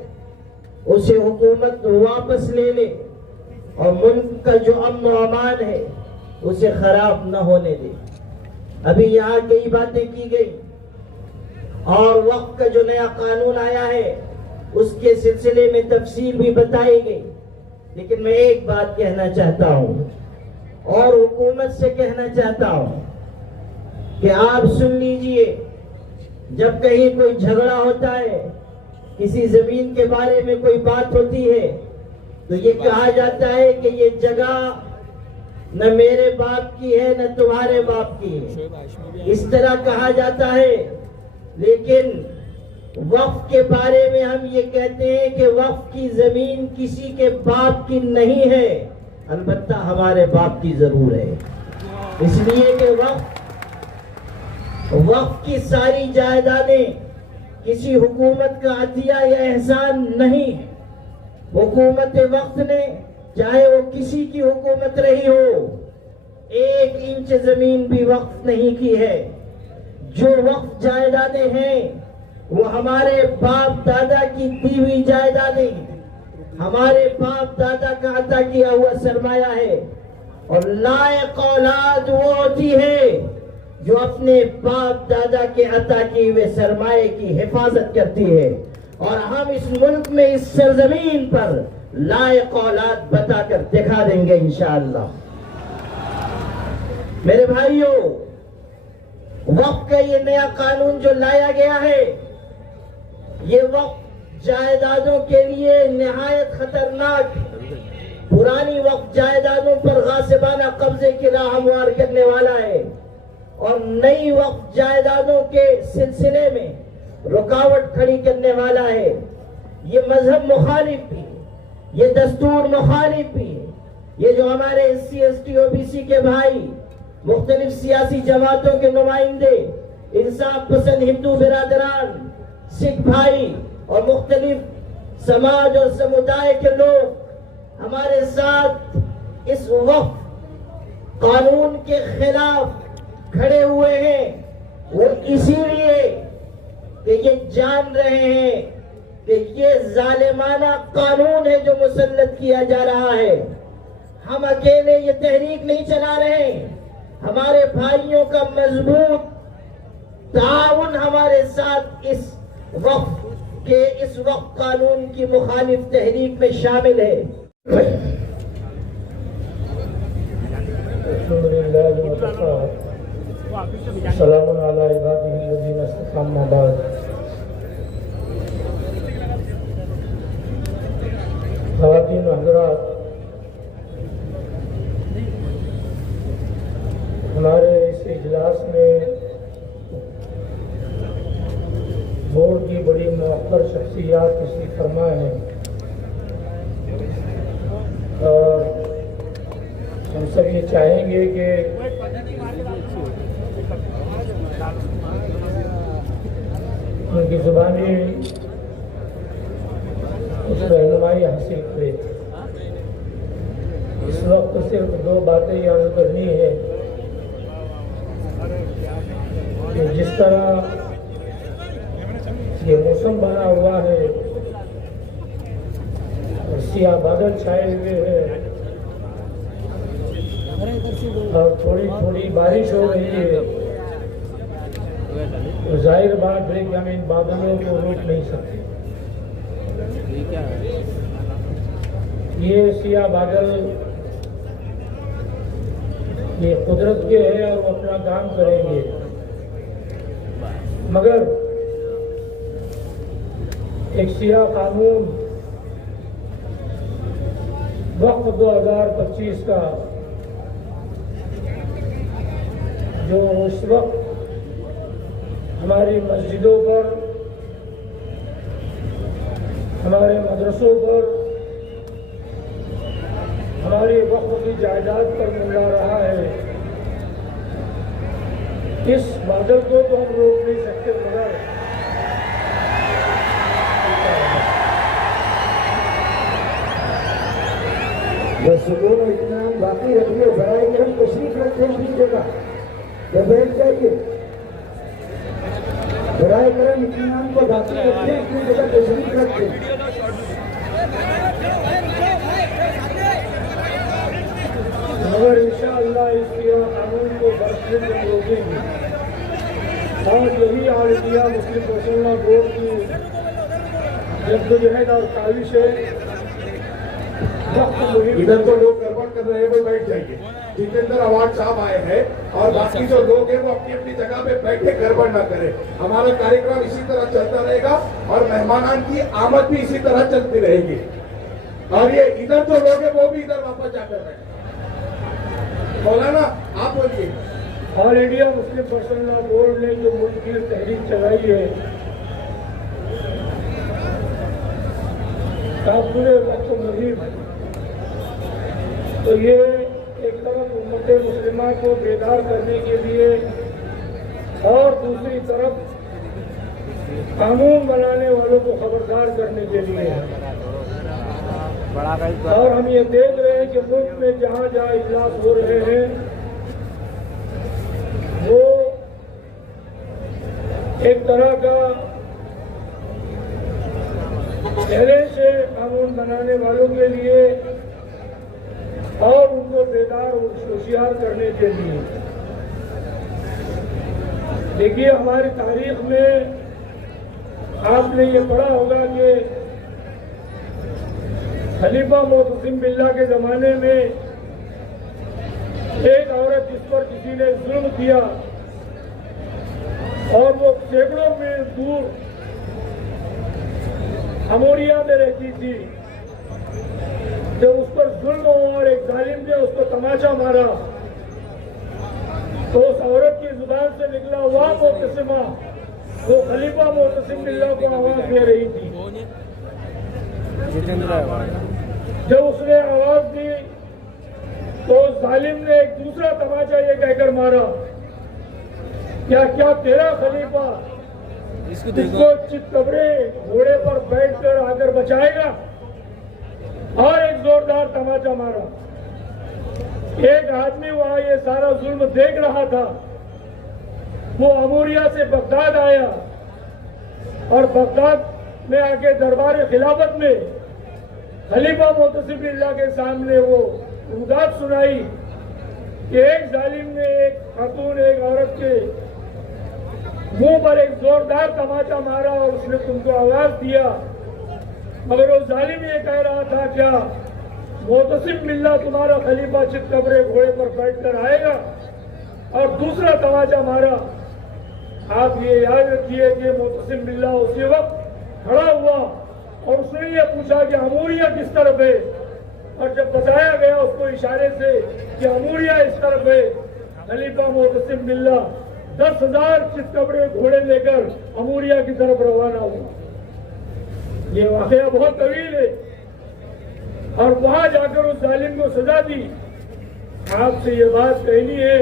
उसे हुकूमत वापस ले ले और मुल्क का जो अमन व अमान है उसे खराब न होने दे। अभी यहाँ कई बातें की गई और वक्त का जो नया कानून आया है उसके सिलसिले में तफसील भी बताई गई, लेकिन मैं एक बात कहना चाहता हूँ और हुकूमत से कहना चाहता हूँ कि आप सुन लीजिए, जब कहीं कोई झगड़ा होता है, किसी जमीन के बारे में कोई बात होती है, तो ये कहा जाता है कि ये जगह न मेरे बाप की है न तुम्हारे बाप की है, इस तरह कहा जाता है। लेकिन वक्फ के बारे में हम ये कहते हैं कि वक्फ की जमीन किसी के बाप की नहीं है, अलबत्ता हमारे बाप की जरूर है। इसलिए कि वक्फ की सारी जायदादें किसी हुकूमत का अतिया या एहसान नहीं है। हुकूमत वक्त ने, चाहे वो किसी की हुकूमत रही हो, 1 इंच जमीन भी वक्फ नहीं की है। जो वक्फ जायदादें हैं वो हमारे बाप दादा की दी हुई जायदादें हैं, हमारे बाप दादा का अता किया हुआ सरमाया है। और लायक औलाद वो होती है जो अपने बाप दादा के अता किए हुए सरमाए की हिफाजत करती है। और हम इस मुल्क में, इस सरजमीन पर लायक औलाद बताकर दिखा देंगे इंशाअल्लाह। मेरे भाइयों, वक्फ का ये नया कानून जो लाया गया है, ये वक्फ जायदादों के लिए निहायत खतरनाक है। पुरानी वक्फ जायदादों पर गासिबाना कब्जे की राह हमवार करने वाला है और नई वक्फ जायदादों के सिलसिले में रुकावट खड़ी करने वाला है। ये मजहब मुखालिफ भी, ये दस्तूर मुखालिफ भी, ये जो हमारे SC ST OBC के भाई, मुख्तलिफ सियासी जमातों के नुमाइंदे, इंसाफ पसंद हिंदू बिरादरान, सिख भाई और मुख्तलिफ समाज और समुदाय के लोग हमारे साथ इस वक्फ कानून के खिलाफ खड़े हुए हैं, वो इसीलिए कि ये जान रहे हैं कि ये जालिमाना कानून है जो मुसल्लत किया जा रहा है। हम अकेले ये तहरीक नहीं चला रहे, हमारे भाइयों का मजबूत ताउन हमारे साथ इस वक्फ कानून की मुखालिफ तहरीक में शामिल है। ख़वातीन हज़रात, हमारे इस इजलास में बोर्ड की बड़ी मुअक्कर शख्सियात तशरीफ़ फरमा है और हम सब ये चाहेंगे कि उनकी ज़ुबानी उस रहनुमाई हासिल करे। इस वक्त सिर्फ 2 बातें याद करनी है कि जिस तरह ये मौसम बना हुआ है और सियाह बादल छाए हुए हैं और थोड़ी थोड़ी बारिश हो रही है, तो जाहिर बात है कि हम इन बादलों को रोक नहीं सकते। ये सियाह बादल ये कुदरत के हैं और वो अपना काम करेंगे, मगर एक सियाह कानून वक्फ 2025 का जो उस वक्त हमारी मस्जिदों पर, हमारे मदरसों पर, हमारी वक्फ की जायदाद पर मिला रहा है, इस बादल को तो हम रोक नहीं सकते, मगर बस सुकून और इत्मीनान बाकी रखिए, बराए हम तशरीफ रखते हैं अपनी जगह, तो बैठ जाइए। बराए करम इत्मीनान को बाकी रखते हैं, अपनी जगह तशरीफ रखते हैं। इस कानून को बरसने से रोकेंगे और यही all India Muslim personal board की जद्दोजहद और काविश है। इधर तो लोग गड़बड़ कर रहे हैं, वो बैठ जाइए। जितेंद्र अवार्ड साहब आए हैं और बाकी जो लोग हैं वो अपनी अपनी जगह पे बैठे गड़बड़ ना करें। हमारा कार्यक्रम इसी तरह चलता रहेगा और मेहमानान की आमद भी इसी तरह चलती रहेगी। और ये इधर जो लोग हैं वो भी इधर वापस जाकर बैठे। मौलाना आप बोलिए। All India Muslim personal law board ने जो मुल्क की तहरीक चलाई है, पूरे वक्त मुहिम, तो ये एक तरफ उम्मत मुस्लिमा को बेदार करने के लिए और दूसरी तरफ कानून बनाने वालों को खबरदार करने के लिए है। और हम ये देख रहे हैं कि मुल्क में जहाँ जहाँ इजलास हो रहे हैं वो एक तरह का पहले से कानून बनाने वालों के लिए और उनको बेदार और होशियार करने के लिए। देखिए, हमारी तारीख में आपने ये पढ़ा होगा कि खलीफा मोहतसिम बिल्ला के जमाने में एक औरत जिस पर किसी ने जुल्म किया और वो सैकड़ों मील दूर अमोरिया में रहती थी, जब उस पर जुल्म हुआ और एक जालिम ने उसको तमाचा मारा तो उस औरत की जुबान से निकला वाह मोहतसिमा, वो खलीफा मोहतसिम बिल्ला को आवाज दे रही थी। जब उसने आवाज दी तो जालिम ने एक दूसरा तमाचा ये कहकर मारा, क्या क्या तेरा खलीफा जिसको चितकबरे घोड़े पर बैठकर आकर बचाएगा? और एक जोरदार तमाचा मारा। एक आदमी वहां ये सारा जुल्म देख रहा था, वो अमूरिया से बगदाद आया और बगदाद में आके दरबार खिलाफत में खलीफा मोहतसिम बिल्ला के सामने वो रुदात सुनाई कि एक जालिम ने एक खातून, एक औरत के मुंह पर एक जोरदार तमाचा मारा और उसने तुमको आवाज दिया, मगर वो जालिम ये कह रहा था क्या मोहतसिम बिल्ला तुम्हारा खलीफा चितकबरे घोड़े पर बैठकर आएगा? और दूसरा तमाचा मारा। आप ये याद रखिए कि मोहतसिम बिल्ला उसी वक्त खड़ा हुआ और उसने ये पूछा कि अमूरिया किस तरफ है, और जब बताया गया उसको इशारे से कि अमूरिया इस तरफ है, खलीफा मोहतसिम बिल्ला 10,000 चितकबरे घोड़े लेकर अमूरिया की तरफ रवाना हुआ। ये वाकया बहुत तवील है और वहां जाकर उस जालिम को सजा दी। आपसे ये बात कहनी है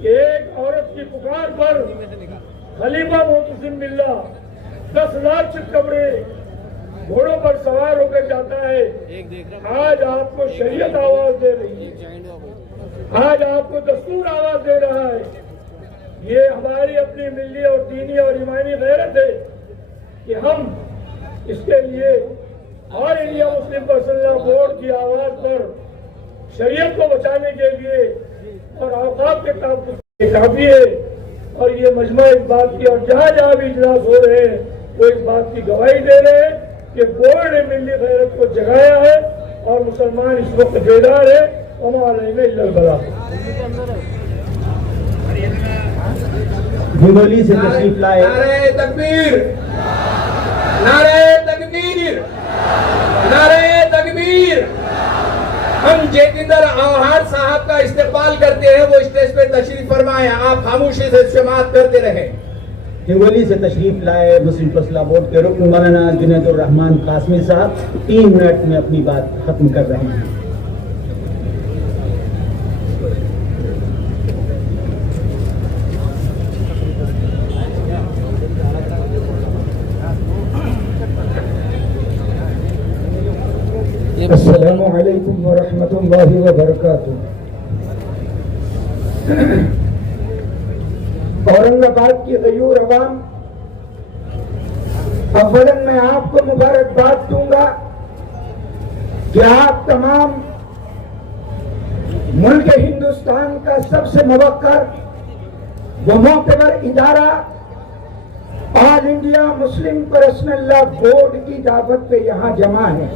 कि एक औरत की पुकार पर खलीफा मोहतसिम बिल्ला 10,000 चितकबरे घोड़ों पर सवार होकर जाता है। आज आपको शरीयत आवाज दे रही है, आज आपको दस्तूर आवाज दे रहा है। ये हमारी अपनी मिली और दीनी और ईमानी गैरत है कि हम इसके लिए all India Muslim personal law board की आवाज पर शरीयत को बचाने के लिए और औकाफ के काफी है। और ये मजमा इस बात की, और जहाँ जहाँ भी इजलास हो रहे हैं वो इस बात की गवाही दे रहे हैं कि बोर्ड ने मिली गैरत को जगाया है और मुसलमान इस वक्त बेदार है। हिंगोली से तशरीफ लाए। नारे तकबीर, नारे तकबीर, नारे तकबीर। हम जेतिंदर आव्हाड साहब का इस्तेमाल करते हैं, वो स्टेज पे तशरीफ फरमाए, आप खामोशी से समाअत करते रहें। हिंगोली से तशरीफ लाए मुस्लिम पर्सनल बोर्ड के रुकन मौलाना जुनैदुर रहमान कासमी साहब 3 मिनट में अपनी बात खत्म कर रहे हैं। अस्सलामु अलैकुम व रहमतुल्लाहि व बरकातुहू। औरंगाबाद की गयूर अवाम, अव्वलन मैं आपको मुबारकबाद दूंगा कि आप तमाम मुल्क बल्कि हिंदुस्तान का सबसे मुवक्कर व मोतबर इदारा all India Muslim personal law board की दावत पे यहाँ जमा है।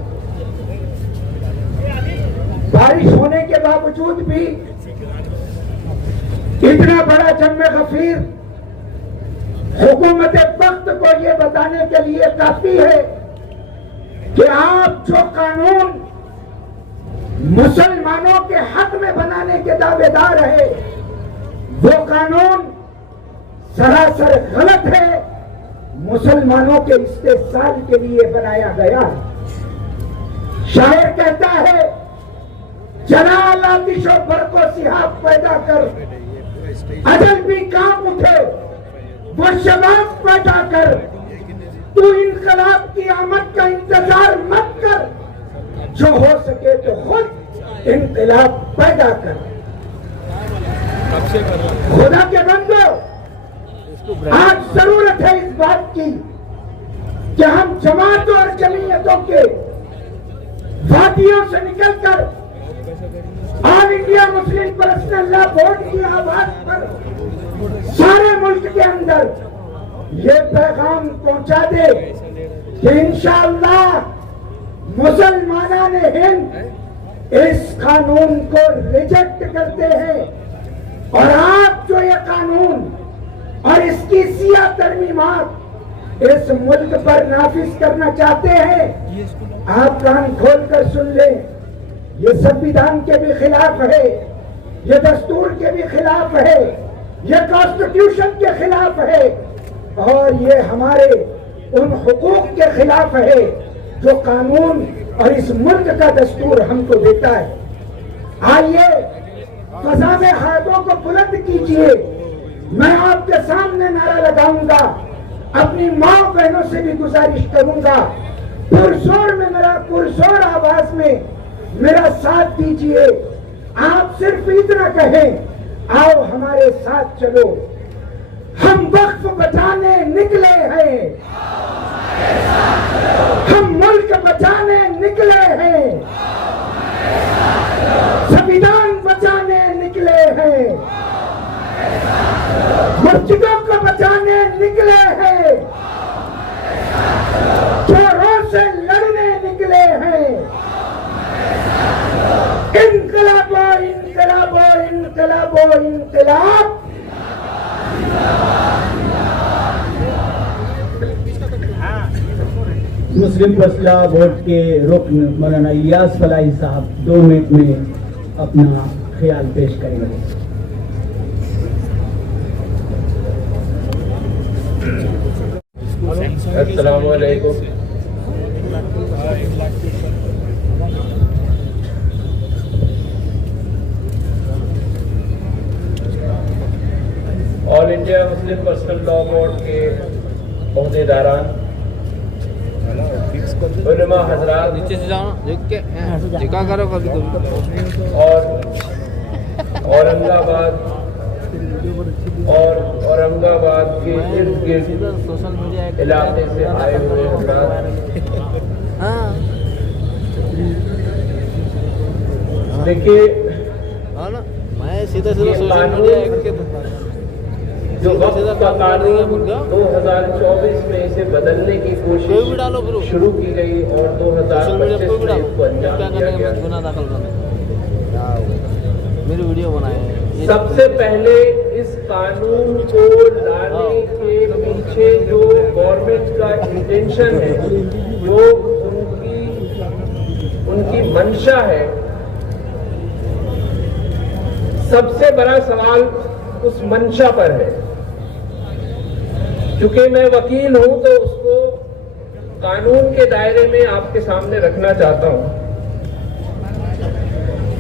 बारिश होने के बावजूद भी इतना बड़ा जम्मे गफीर हुकूमत वक्त को ये बताने के लिए काफी है कि आप जो कानून मुसलमानों के हक में बनाने के दावेदार है वो कानून सरासर गलत है, मुसलमानों के इस्तेसाल के लिए बनाया गया है। शायर कहता है जलाल आतिशों पर को सिहाब पैदा कर, अजल भी कांप उठे वो शबाब पैदा कर, तू इनकलाब की आमद का इंतजार मत कर, जो हो सके तो खुद इनकलाब पैदा कर। खुदा के बंदो, आज जरूरत है इस बात की कि हम जमातों और जमीयतों के वादियों से निकलकर all India Muslim personal law board की आवाज पर सारे मुल्क के अंदर ये पैगाम पहुंचा दे कि इंशाअल्लाह मुसलमानान हिंद इस कानून को रिजेक्ट करते हैं और आप जो ये कानून और इसकी सिया तरमीमात इस मुल्क पर नाफिज करना चाहते हैं, आप कान खोलकर सुन लें, ये संविधान के भी खिलाफ है, ये दस्तूर के भी खिलाफ है, ये कॉन्स्टिट्यूशन के खिलाफ है और ये हमारे उन हुकूक के खिलाफ है जो कानून और इस मुल्क का दस्तूर हमको देता है। आइए फजा में हाथों को बुलंद कीजिए, मैं आपके सामने नारा लगाऊंगा, अपनी माँ बहनों से भी गुजारिश करूंगा, पुरजोर में मेरा पुरजोर आवाज में मेरा साथ दीजिए। आप सिर्फ इतना कहें, आओ हमारे साथ चलो, हम वक्फ बचाने निकले हैं, हम मुल्क बचाने निकले हैं, संविधान बचाने निकले हैं, मस्जिदों को बचाने निकले हैं, चोरों से लड़ने निकले हैं। इनकलाबो इनकलाबो इनकलाबो इनकलाब। मुस्लिम पर्सनल लॉ बोर्ड के रुकन मौलाना इलियास फलाही साहब 2 मिनट में अपना ख्याल पेश करेंगे। अस्सलामु अलैकुम। All India Muslim personal law board के ओहदेदारान, उलमा हजरात, नीचे से जाओ देख के जिका करो कभी कभी, और औरंगाबाद के इर्द गिर्द सोशल मीडिया इलाके से आए हुए हजरात, देखिए मैं सीधा सोशल मीडिया जो वक्त का कानून 2024 में इसे बदलने की कोशिश शुरू की गई और 2025 में इसको अंजाम दिया गया। गुना दाखिल करने मेरी वीडियो बनाए। सबसे पहले इस कानून को लाने के पीछे जो गवर्नमेंट का इंटेंशन है, जो उनकी मंशा है, सबसे बड़ा सवाल उस मंशा पर है। चूंकि मैं वकील हूं तो उसको कानून के दायरे में आपके सामने रखना चाहता हूं।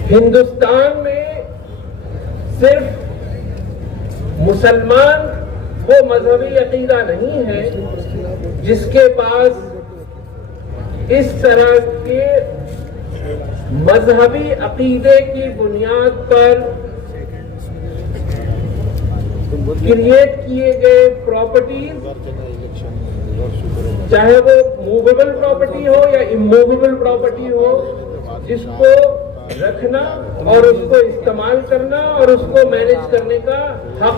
हिंदुस्तान में सिर्फ मुसलमान वो मजहबी अकीदा नहीं है जिसके पास इस तरह के मजहबी अकीदे की बुनियाद पर क्रिएट किए गए प्रॉपर्टीज, चाहे वो मूवेबल प्रॉपर्टी हो या इमूवेबल प्रॉपर्टी हो, जिसको रखना और उसको इस्तेमाल करना और उसको मैनेज करने का हक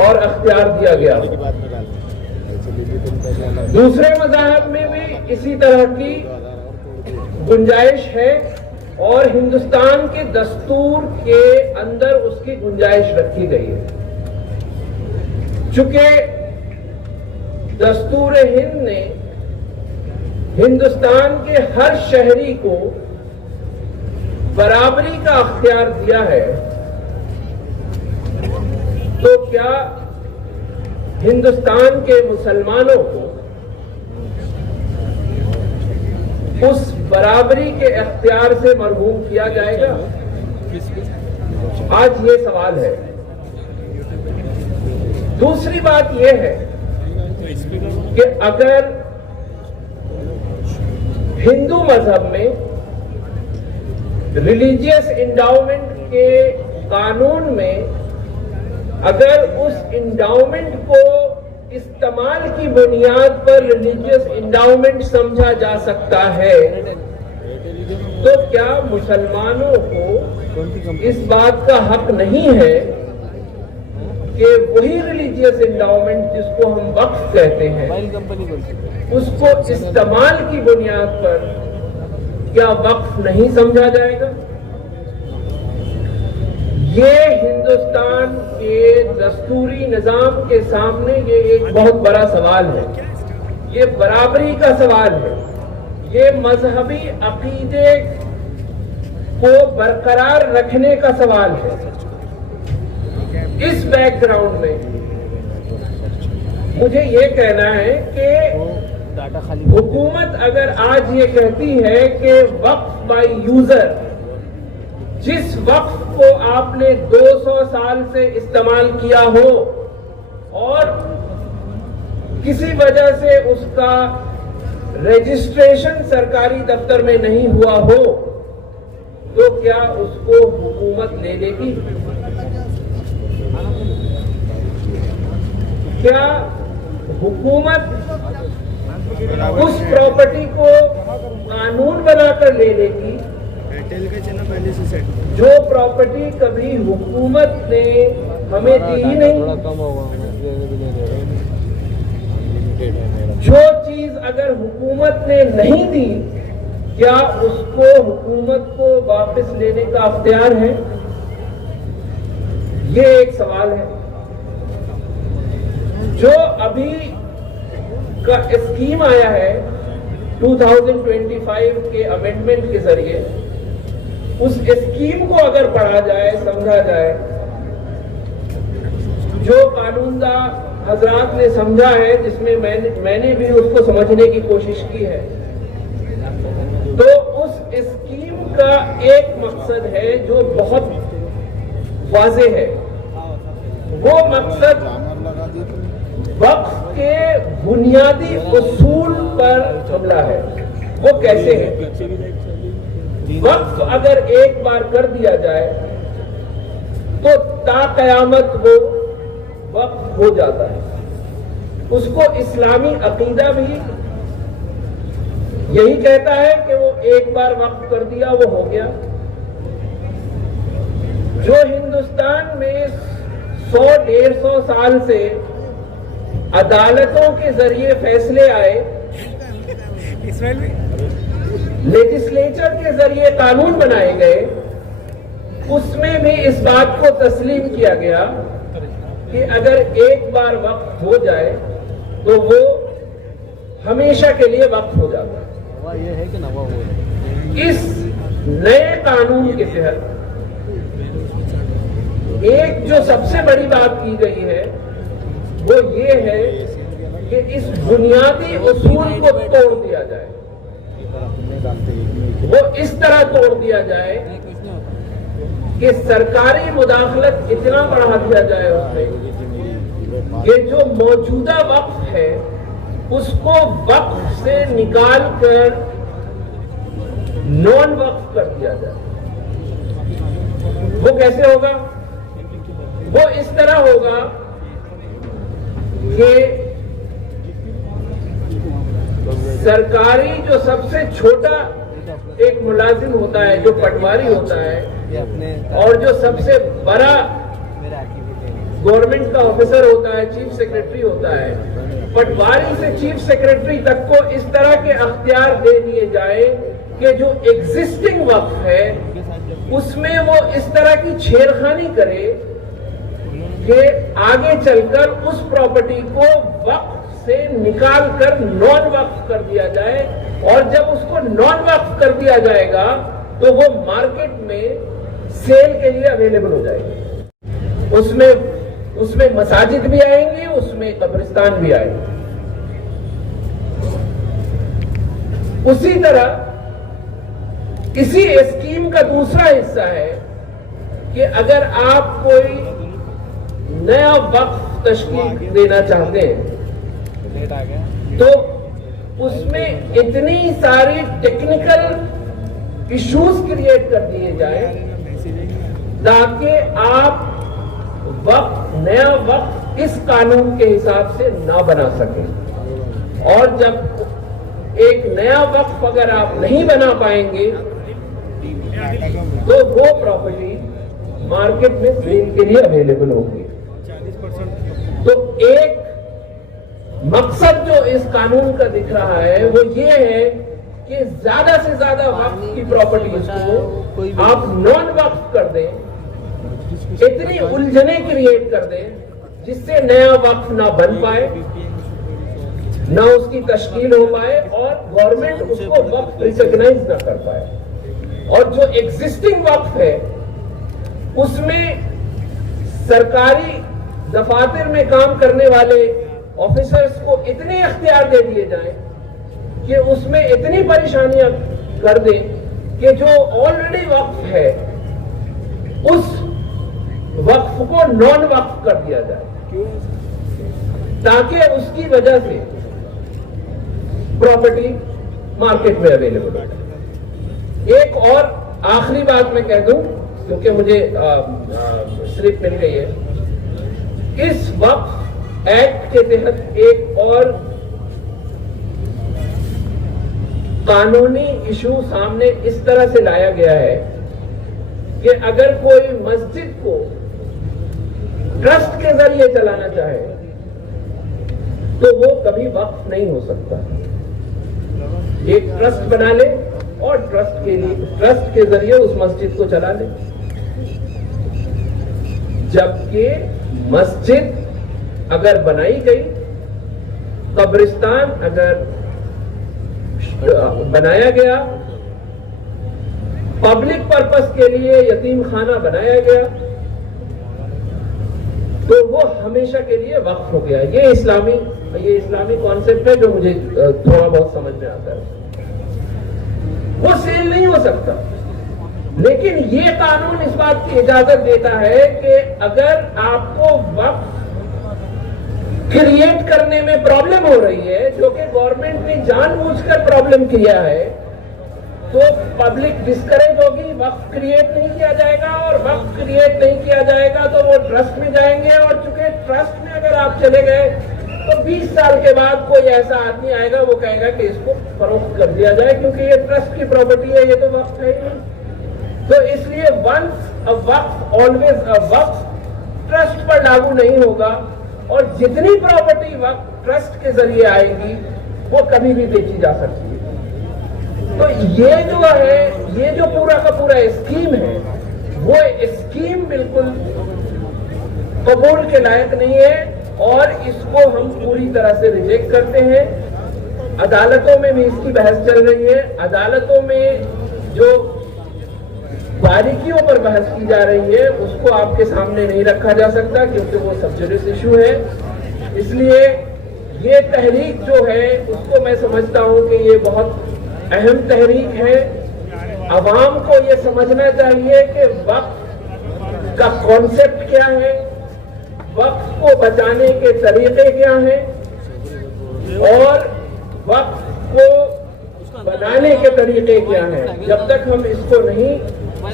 और अख्तियार दिया गया। दूसरे मज़ाहब में भी इसी तरह की गुंजाइश है और हिंदुस्तान के दस्तूर के अंदर उसकी गुंजाइश रखी गई है। चूंकि दस्तूर हिंद ने हिंदुस्तान के हर शहरी को बराबरी का अख्तियार दिया है, तो क्या हिंदुस्तान के मुसलमानों को उस बराबरी के इख्तियार से मरहूम किया जाएगा? आज ये सवाल है। दूसरी बात यह है कि अगर हिंदू मजहब में रिलीजियस इंडाउमेंट के कानून में अगर उस इंडाउमेंट को इस्तेमाल की बुनियाद पर रिलीजियस इंडाउमेंट समझा जा सकता है, तो क्या मुसलमानों को इस बात का हक नहीं है कि वही रिलीजियस इंडाउमेंट जिसको हम वक्फ कहते हैं उसको इस्तेमाल की बुनियाद पर क्या वक्फ नहीं समझा जाएगा? ये हिंदुस्तान के दस्तूरी निजाम के सामने ये एक बहुत बड़ा सवाल है। ये बराबरी का सवाल है। ये मजहबी अकीदे को बरकरार रखने का सवाल है। इस बैकग्राउंड में मुझे ये कहना है कि हुकूमत अगर आज ये कहती है कि वक्फ बाय यूजर, जिस वक्फ को आपने 200 साल से इस्तेमाल किया हो और किसी वजह से उसका रजिस्ट्रेशन सरकारी दफ्तर में नहीं हुआ हो, तो क्या उसको हुकूमत ले लेगी? क्या हुकूमत उस प्रॉपर्टी को कानून बनाकर ले लेगी जो प्रॉपर्टी कभी हुकूमत ने हमें दी ही नहीं? जो चीज अगर हुकूमत ने नहीं दी, क्या उसको हुकूमत को वापस लेने का अख्तियार है? ये एक सवाल है। जो अभी का स्कीम आया है 2025 के अमेंडमेंट के जरिए, उस स्कीम को अगर पढ़ा जाए, समझा जाए, जो कानूनदा हजरात ने समझा है, जिसमें मैंने भी उसको समझने की कोशिश की है, तो उस स्कीम का एक मकसद है जो बहुत वाज़े है। वो मकसद वक्फ के बुनियादी उसूल पर हमला है। वो कैसे है? वक्फ अगर एक बार कर दिया जाए तो ताक़यामत वो वक्फ हो जाता है। उसको इस्लामी अकीदा भी यही कहता है कि वो एक बार वक्फ कर दिया वो हो गया। जो हिंदुस्तान में 100-150 साल से अदालतों के जरिए फैसले आए, लेजिस्लेचर के जरिए कानून बनाए गए, उसमें भी इस बात को तस्लीम किया गया कि अगर एक बार वक्फ हो जाए तो वो हमेशा के लिए वक्फ हो जाता है। इस नए कानून के तहत एक जो सबसे बड़ी बात की गई है वो ये है कि इस बुनियादी उसूल को तोड़ दिया जाए। वो इस तरह तोड़ दिया जाए कि सरकारी मुदाखलत इतना बढ़ा दिया जाए उसमें कि जो मौजूदा वक्फ है उसको वक्फ से निकाल कर नॉन वक्फ कर दिया जाए। वो कैसे होगा? वो इस तरह होगा कि सरकारी जो सबसे छोटा एक मुलाजिम होता है जो पटवारी होता है और जो सबसे बड़ा गवर्नमेंट का ऑफिसर होता है चीफ सेक्रेटरी होता है, पटवारी से चीफ सेक्रेटरी तक को इस तरह के अख्तियार दे दिए जाए कि जो एग्जिस्टिंग वक्फ है उसमें वो इस तरह की छेड़खानी करे कि आगे चलकर उस प्रॉपर्टी को वक्फ से निकाल कर नॉन वक्फ कर दिया जाए, और जब उसको नॉन वक्फ कर दिया जाएगा तो वो मार्केट में सेल के लिए अवेलेबल हो जाएगी। उसमें मसाजिद भी आएंगी, उसमें कब्रिस्तान भी आएंगे। उसी तरह इसी स्कीम का दूसरा हिस्सा है कि अगर आप कोई नया वक्फ तश्कील देना चाहते हैं तो उसमें इतनी सारी टेक्निकल इश्यूज क्रिएट कर दिए जाए ताकि आप नया वक्फ इस कानून के हिसाब से ना बना सकें। और जब एक नया वक्फ अगर आप नहीं बना पाएंगे तो वो प्रॉपर्टी मार्केट में सेल के लिए अवेलेबल होगी। तो एक मकसद जो इस कानून का दिख रहा है वो ये है कि ज्यादा से ज्यादा वक्फ की प्रॉपर्टीज को आप नॉन वक्फ कर दें, इतनी उलझने क्रिएट कर दें जिससे नया वक्फ ना बन पाए, ना उसकी तश्कील हो पाए और गवर्नमेंट उसको वक्फ रिकॉग्नाइज ना कर पाए। और जो एग्जिस्टिंग वक्फ है उसमें सरकारी दफातर में काम करने वाले ऑफिसर्स को इतने अख्तियार दे दिए जाएं कि उसमें इतनी परेशानियां कर दें कि जो ऑलरेडी वक्फ है उस वक्फ को नॉन वक्फ कर दिया जाए ताकि उसकी वजह से प्रॉपर्टी मार्केट में अवेलेबल हो। एक और आखिरी बात मैं कह दूं क्योंकि मुझे स्लिप मिल गई है। इस वक्फ एक्ट के तहत एक और कानूनी इशू सामने इस तरह से लाया गया है कि अगर कोई मस्जिद को ट्रस्ट के जरिए चलाना चाहे तो वो कभी वक्फ नहीं हो सकता। एक ट्रस्ट बना ले और ट्रस्ट के जरिए उस मस्जिद को चला ले, जबकि मस्जिद अगर बनाई गई, कब्रिस्तान अगर बनाया गया, पब्लिक पर्पस के लिए यतीम खाना बनाया गया तो वो हमेशा के लिए वक्फ हो गया। ये इस्लामी कॉन्सेप्ट है जो मुझे थोड़ा बहुत समझ में आता है। वो सेल नहीं हो सकता, लेकिन ये कानून इस बात की इजाजत देता है कि अगर आपको वक्फ क्रिएट करने में प्रॉब्लम हो रही है, जो कि गवर्नमेंट ने जानबूझकर प्रॉब्लम किया है, तो पब्लिक डिस्करेज होगी, वक्फ क्रिएट नहीं किया जाएगा, और वक्फ क्रिएट नहीं किया जाएगा तो वो ट्रस्ट में जाएंगे, और चूंकि ट्रस्ट में अगर आप चले गए तो 20 साल के बाद कोई ऐसा आदमी आएगा वो कहेगा कि इसको फरोख्त कर दिया जाए क्योंकि ये ट्रस्ट की प्रॉपर्टी है, ये तो वक्फ है ही नहीं। तो इसलिए once a waqf always a waqf trust पर लागू नहीं होगा, और जितनी प्रॉपर्टी वक्फ ट्रस्ट के जरिए आएगी वो कभी भी बेची जा सकती है। तो ये जो है, ये जो पूरा का पूरा स्कीम है, वो स्कीम बिल्कुल कबूल के लायक नहीं है और इसको हम पूरी तरह से रिजेक्ट करते हैं। अदालतों में भी इसकी बहस चल रही है। अदालतों में जो बारीकियों पर बहस की जा रही है उसको आपके सामने नहीं रखा जा सकता क्योंकि वो सब जुडिस इशू है। इसलिए ये तहरीक जो है उसको मैं समझता हूं कि ये बहुत अहम तहरीक है। अवाम को ये समझना चाहिए कि वक्फ का कॉन्सेप्ट क्या है, वक्फ को बचाने के तरीके क्या हैं और वक्फ को बनाने के तरीके क्या हैं। जब तक हम इसको नहीं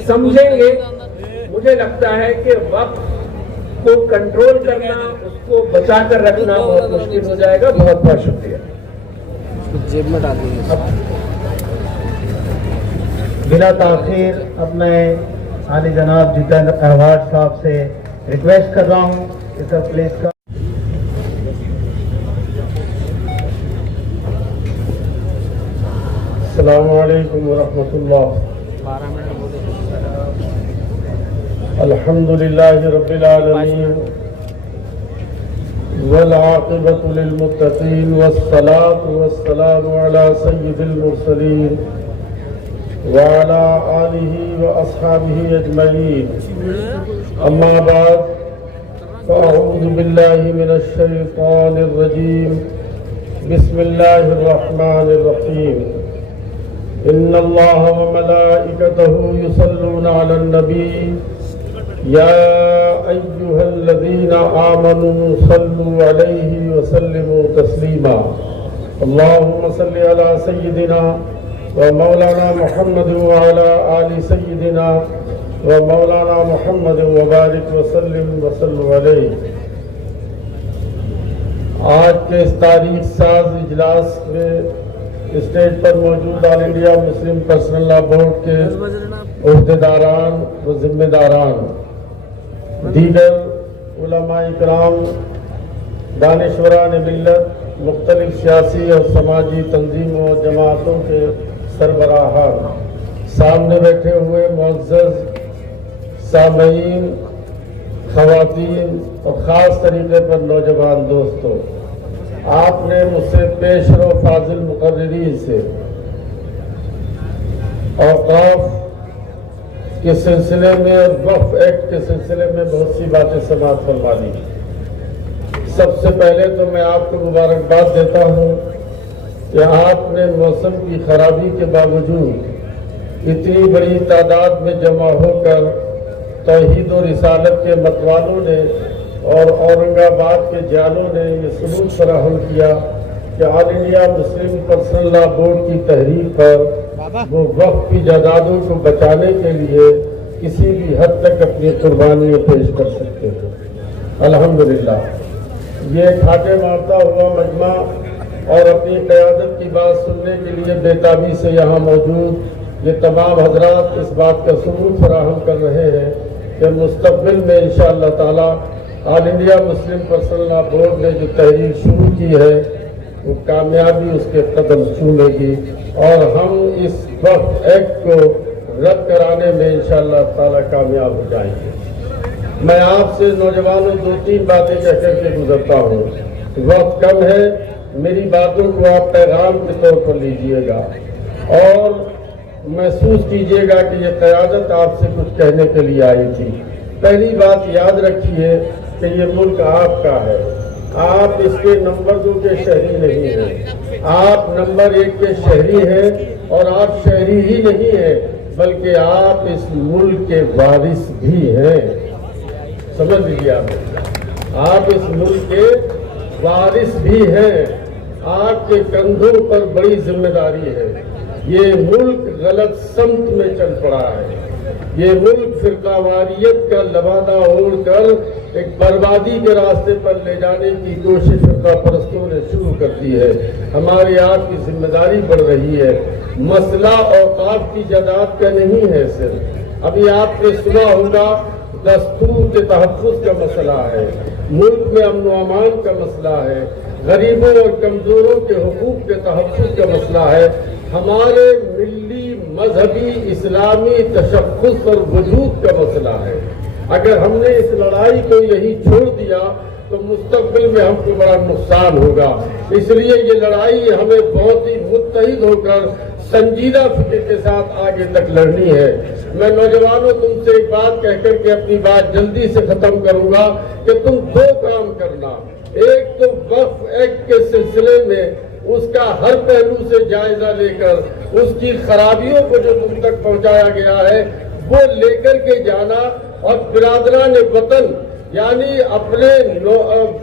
समझेंगे, मुझे लगता है कि वक्फ को कंट्रोल करना, उसको बचा कर रखना बहुत मुश्किल हो जाएगा। बहुत बहुत शुक्रिया। जेब में डाल देंगे। बिला ताखिर अब मैं आली जनाब जितेंद्र अहवाड साहब से रिक्वेस्ट कर रहा हूँ कि सर प्लीज का अस्सलामु अलैकुम वरहमतुल्लाह। अल्हम्दुलिल्लाहि रब्बिल आलमीन वल आक़िबतु लिल मुत्तक़ीन वस्सलातु वस्सलामु अला सय्यिदिल मुरसलीन व अला आलिहि व अस्हाबिहि अजमईन। अम्मा बाद फ़अऊज़ु बिल्लाहि मिनश शैतानिर रजीम। बिस्मिल्लाहिर रहमानिर रहीम। इन्नल्लाह व मलाइकतहु युसल्लूना अलन नबी या अय्युहल्लज़ीना आमनू सल्लू अलैहि व सल्लिमू तस्लीमा। अल्लाहुम्मा सल्लि अला सय्यिदिना व मौलाना मुहम्मद व अला आलि सय्यिदिना व मौलाना मुहम्मद व बारिक व सल्लिम व सल्लु अलैहि। आज के इस तारीख साज इजलास में स्टेज पर मौजूद all India Muslim personal law board के उहदेदारान व जिम्मेदारान, दीगर उलमा इकराम, दानिश्वरान मिल्लत, मुख्तलिफ सियासी और समाजी तंजीमों और जमातों के सरबराहान, सामने बैठे हुए मुअज़्ज़ज़ सामईन, ख़वातीन और ख़ास तरीके पर नौजवान दोस्तों, आपने मुझसे पेशरो फाजिल मुकर्ररीन से औक़ाफ़ के सिलसिले में और वक्फ एक्ट के सिलसिले में बहुत सी बातें समाअत फरमा ली। सबसे पहले तो मैं आपको मुबारकबाद देता हूँ कि आपने मौसम की खराबी के बावजूद इतनी बड़ी तादाद में जमा होकर तौहीद और रिसालत के मतवालों ने और औरंगाबाद के जालों ने ये सबूत फराहम किया कि all India Muslim personal law board की तहरीर पर वो वक्फ की जायदादों को बचाने के लिए किसी भी हद तक अपनी कुर्बानियाँ पेश कर सकते हैं। अल्हम्दुलिल्लाह ये ठाटे मारता हुआ मजमा और अपनी क़यादत की बात सुनने के लिए बेताबी से यहाँ मौजूद ये तमाम हजरात इस बात का सबूत फराहम कर रहे हैं कि मुस्तक़बिल में इंशाअल्लाह ताला all India Muslim personal law board ने जो तहरीर शुरू की है वो कामयाबी उसके कदम चूमेगी और हम इस वक्फ एक्ट को रद्द कराने में इंशाअल्लाह ताला कामयाब हो जाएंगे। मैं आपसे नौजवानों दो तीन बातें कह करके गुजरता हूँ। वक्त कम है, मेरी बातों को आप पैगाम के तौर पर लीजिएगा और महसूस कीजिएगा कि ये क़यादत आपसे कुछ कहने के लिए आई थी। पहली बात याद रखिए कि ये मुल्क आपका है, आप इसके नंबर 2 के शहरी नहीं हैं, आप नंबर 1 के शहरी हैं और आप शहरी ही नहीं हैं बल्कि आप इस मुल्क के वारिस भी हैं। समझ लीजिए आप इस मुल्क के वारिस भी हैं। आपके कंधों पर बड़ी जिम्मेदारी है। ये मुल्क गलत समत में चल पड़ा है। ये मुल्क फिरकावारियत का लबादा ओढ़कर एक बर्बादी के रास्ते पर ले जाने की कोशिश फिरका परस्तों ने शुरू कर दी है। हमारी आपकी जिम्मेदारी बढ़ रही है। मसला औक़ाफ़ की जायदाद का नहीं है सिर्फ, अभी आपने सुना होगा दस्तूर के तहफ़्फ़ुज़ का मसला है, मुल्क में अमन व अमान का मसला है, गरीबों और कमज़ोरों के हुकूक के तहफ़्फ़ुज़ का मसला है, हमारे मिल्ली मजहबी इस्लामी तशख़्ख़ुस और वजूद का मसला है। अगर हमने इस लड़ाई को यही छोड़ दिया तो मुस्तक़बिल में हमको बड़ा नुकसान होगा। इसलिए ये लड़ाई हमें बहुत ही मुत्तहिद होकर संजीदा फिक्र के साथ आगे तक लड़नी है। मैं नौजवानों तुमसे एक बात कहकर के अपनी बात जल्दी से खत्म करूंगा कि तुम 2 काम करना। एक तो वक्फ एक्ट के सिलसिले में उसका हर पहलू से जायजा लेकर उसकी खराबियों को जो तुम तक पहुंचाया गया है वो लेकर के जाना और बिरादरान वतन यानी अपने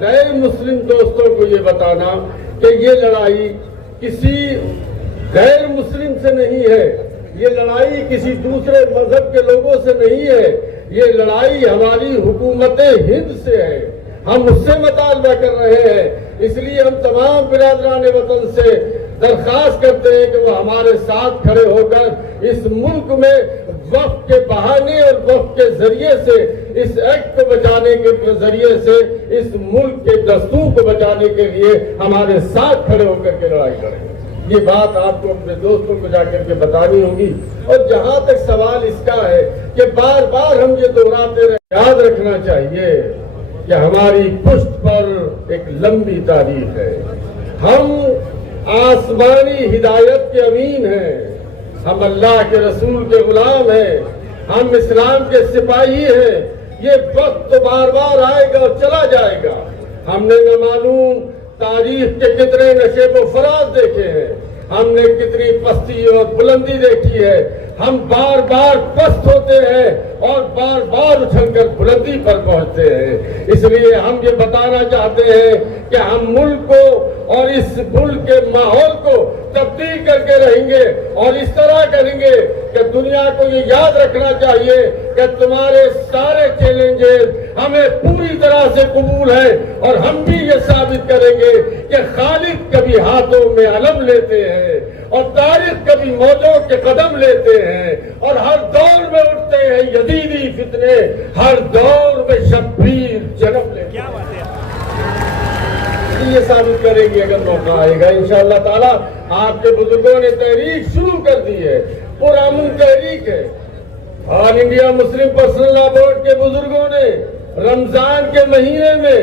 गैर मुस्लिम दोस्तों को ये बताना कि ये लड़ाई किसी गैर मुस्लिम से नहीं है, ये लड़ाई किसी दूसरे मजहब के लोगों से नहीं है, ये लड़ाई हमारी हुकूमत हिंद से है। हम उससे मुतालबा कर रहे हैं। इसलिए हम तमाम बिरादरान वतन से दरखास्त करते हैं कि वो हमारे साथ खड़े होकर इस मुल्क में वक्फ के बहाने और वक्फ के जरिए से, इस एक्ट को बचाने के जरिए से इस मुल्क के दस्तूर को बचाने के लिए हमारे साथ खड़े होकर के लड़ाई करेंगे। ये बात आपको अपने दोस्तों को जाकर के बतानी होगी। और जहां तक सवाल इसका है कि बार बार हम ये दोहराते रहे, याद रखना चाहिए कि हमारी पुष्ट पर एक लंबी तारीख है। हम आसमानी हिदायत के अमीन हैं, हम अल्लाह के रसूल के गुलाम हैं, हम इस्लाम के सिपाही हैं। ये वक्त तो बार बार आएगा और चला जाएगा। हमने न मालूम तारीख के कितने नशे व फराज देखे हैं, हमने कितनी पस्ती और बुलंदी देखी है। हम बार बार पस्त होते हैं और बार बार उछलकर बुलंदी पर पहुंचते हैं। इसलिए हम ये बताना चाहते हैं कि हम मुल्क को और इस मुल्क के माहौल को तब्दील करके रहेंगे और इस तरह करेंगे कि दुनिया को ये याद रखना चाहिए कि तुम्हारे सारे चैलेंजेस हमें पूरी तरह से कबूल है। और हम भी ये साबित करेंगे कि खालिद कभी हाथों में अलम लेते हैं और तारीख कभी मौजों के कदम लेते हैं और हर दौर में उठते हैं यजीदी फितने, हर दौर में शब्बीर जन्म लेते हैं। ये साबित करेंगे अगर मौका आएगा इंशाअल्लाह ताला। आपके बुजुर्गों ने तहरीक शुरू कर दी है, पुरानी तहरीक है। All India Muslim personal law board के बुजुर्गों ने रमजान के महीने में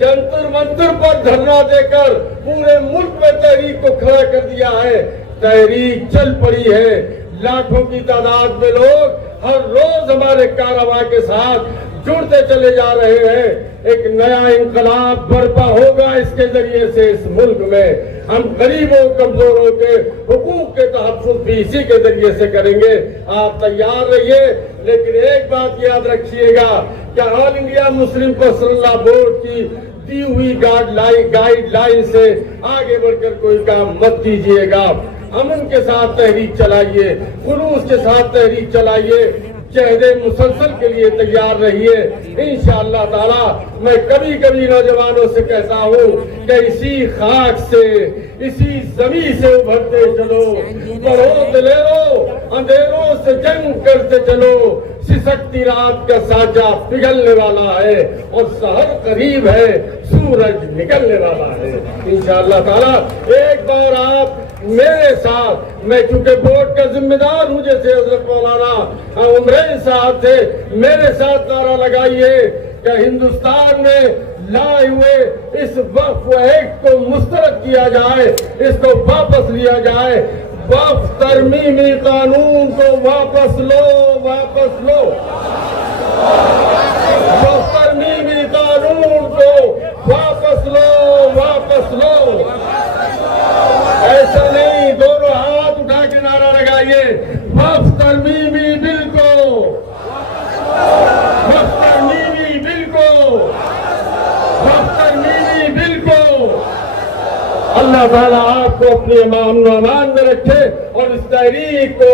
जंतर मंतर पर धरना देकर पूरे मुल्क में तहरीक को खड़ा कर दिया है। तहरीक चल पड़ी है, लाखों की तादाद में लोग हर रोज हमारे कारवां के साथ जुड़ते चले जा रहे हैं। एक नया इंकलाब बर्पा होगा इसके जरिए से इस मुल्क में। हम गरीबों कमजोरों के हुकूक के तहफ़्फ़ुज़ भी इसी के जरिए से करेंगे। आप तैयार रहिए, लेकिन एक बात याद रखिएगा कि all India Muslim personal law board की दी हुई गाइडलाइन से आगे बढ़कर कोई काम मत कीजिएगा। अमन के साथ तहरीक चलाइए, खुलूस के साथ तहरीक चलाइए, चेहरे मुसलसल के लिए तैयार रहिए। इंशाअल्लाह ताला मैं कभी कभी नौजवानों से कहता हूँ कि इसी खाक से, इसी जमीन से उभरते चलो, बढ़ो दिलेरो, अंधेरों से जंग करते चलो। सिसकती रात का साजा पिघलने वाला है और सहर करीब है, सूरज निकलने वाला है। इंशाअल्लाह ताला एक बार आप मेरे साथ, मैं चूंकि बोर्ड का जिम्मेदार हूं, जैसे हजरत मौलाना उमरैन साहब थे, मेरे साथ नारा लगाइए कि हिंदुस्तान में लाए हुए इस वक्फ एक्ट को मुस्तरद किया जाए, इसको वापस लिया जाए। वक्फ तरमीमी कानून को वापस लो, वापस लो। वक्फ तरमीमी कानून को वापस लो, वापस लो। ऐसा नहीं, दोनों हाथ उठा के नारा लगाइए, वक्फ तरमीमी बिल को, वक्फ तरमीमी बिल को, वक्फ तरमीमी बिल को। अल्लाह ताला आपको अपने अमान में रखे और इस तहरीक को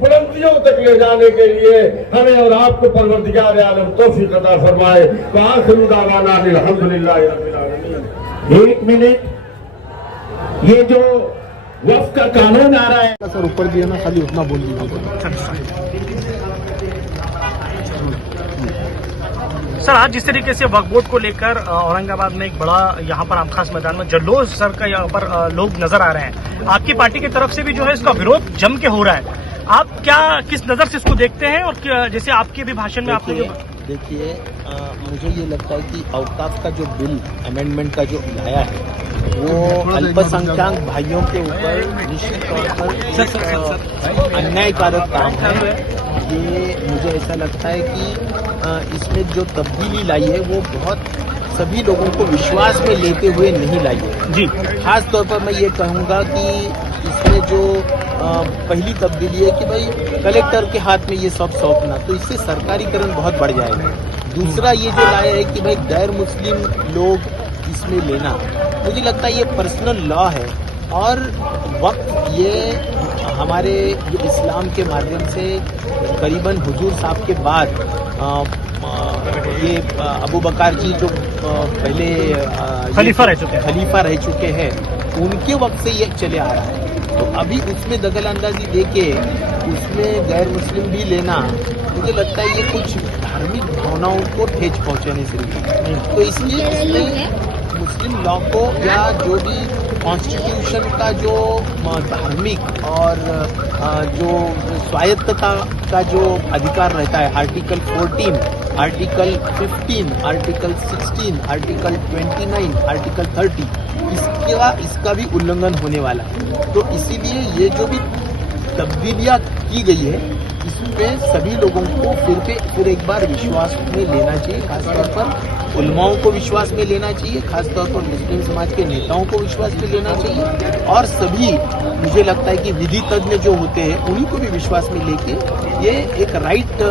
बुलंदियों तक ले जाने के लिए हमें और आपको परवरदिगार आलम तौफीक अता फरमाए। आखिर दावाना अल्हम्दुलिल्लाहि रब्बिल आलमीन। एक मिनट, ये जो वक्फ का कानून आ रहा है, सर ऊपर दिया ना, खाली उतना बोल दीजिए। सर आज जिस तरीके से वक्फ बोर्ड को लेकर औरंगाबाद में एक बड़ा यहाँ पर आमखास मैदान में जल्लोष सर का यहाँ पर लोग नजर आ रहे हैं, आपकी पार्टी की तरफ से भी जो है इसका विरोध जम के हो रहा है, आप क्या किस नजर से इसको देखते हैं? और जैसे आपके भी भाषण में आपने देखिए, मुझे ये लगता है कि औकाफ का जो बिल अमेंडमेंट का जो लाया है वो अल्पसंख्यक भाइयों के ऊपर निश्चित तौर पर अन्यायकारक काम है। ये मुझे ऐसा लगता है कि इसमें जो तब्दीली लाई है वो बहुत सभी लोगों को विश्वास में लेते हुए नहीं लाई है जी। खास तौर पर मैं ये कहूँगा कि इसमें जो पहली तब्दीली है कि भाई कलेक्टर के हाथ में ये सब सौंपना, तो इससे सरकारीकरण बहुत बढ़ जाएगा। दूसरा ये जो लाया है कि भाई गैर मुस्लिम लोग इसमें लेना, मुझे लगता है ये पर्सनल लॉ है और वक्त ये हमारे जो इस्लाम के माध्यम से करीबन हुजूर साहब के बाद ये अबू बकर जी जो पहले खलीफा रह चुके हैं, उनके वक्त से ये चले आ रहा है। तो अभी उसमें दखल अंदाजी देके उसमें गैर मुस्लिम भी लेना, मुझे लगता है ये कुछ धार्मिक भावनाओं को ठेस पहुंचाने से नहीं। तो इसलिए इसमें मुस्लिम लॉ को या जो भी कॉन्स्टिट्यूशन का जो धार्मिक और जो स्वायत्तता का जो अधिकार रहता है, article 14, article 15, article 16, article 29, article 30, इसका भी उल्लंघन होने वाला है। तो इसीलिए ये जो भी तब्दीलियां की गई है, इसमें सभी लोगों को फिर एक बार विश्वास में लेना चाहिए। खासतौर पर उलमाओं को विश्वास में लेना चाहिए, खासतौर पर मुस्लिम समाज के नेताओं को विश्वास में लेना चाहिए, और सभी मुझे लगता है कि विधि तज्ञ जो होते हैं उन्हीं को भी विश्वास में लेके ये एक राइट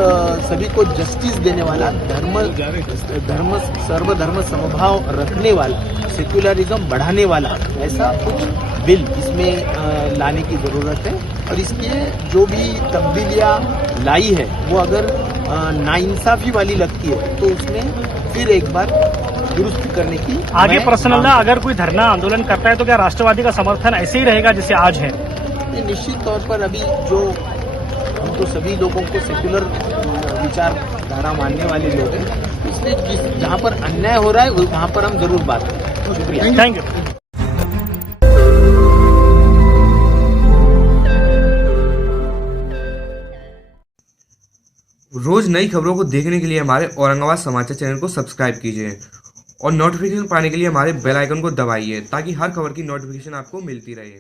सभी को जस्टिस देने वाला, सर्वधर्म समभाव रखने वाला, सेक्युलरिज्म बढ़ाने वाला ऐसा कुछ बिल इसमें लाने की जरूरत है। और इसके जो भी तब्दीलियां लाई है वो अगर नाइंसाफी वाली लगती है तो उसमें फिर एक बार दुरुस्त करने की आगे पर्सनल अगर कोई धरना आंदोलन करता है तो क्या राष्ट्रवादी का समर्थन ऐसे ही रहेगा जैसे आज है? निश्चित तौर पर अभी जो हम तो सभी लोगों को सेक्युलर विचारधारा मानने वाले लोग हैं, इसलिए जहाँ पर अन्याय हो रहा है वहाँ पर हम जरूर बात करें। शुक्रिया, थैंक यू। रोज नई खबरों को देखने के लिए हमारे औरंगाबाद समाचार चैनल को सब्सक्राइब कीजिए और नोटिफिकेशन पाने के लिए हमारे बेल आइकन को दबाइए ताकि हर खबर की नोटिफिकेशन आपको मिलती रहे।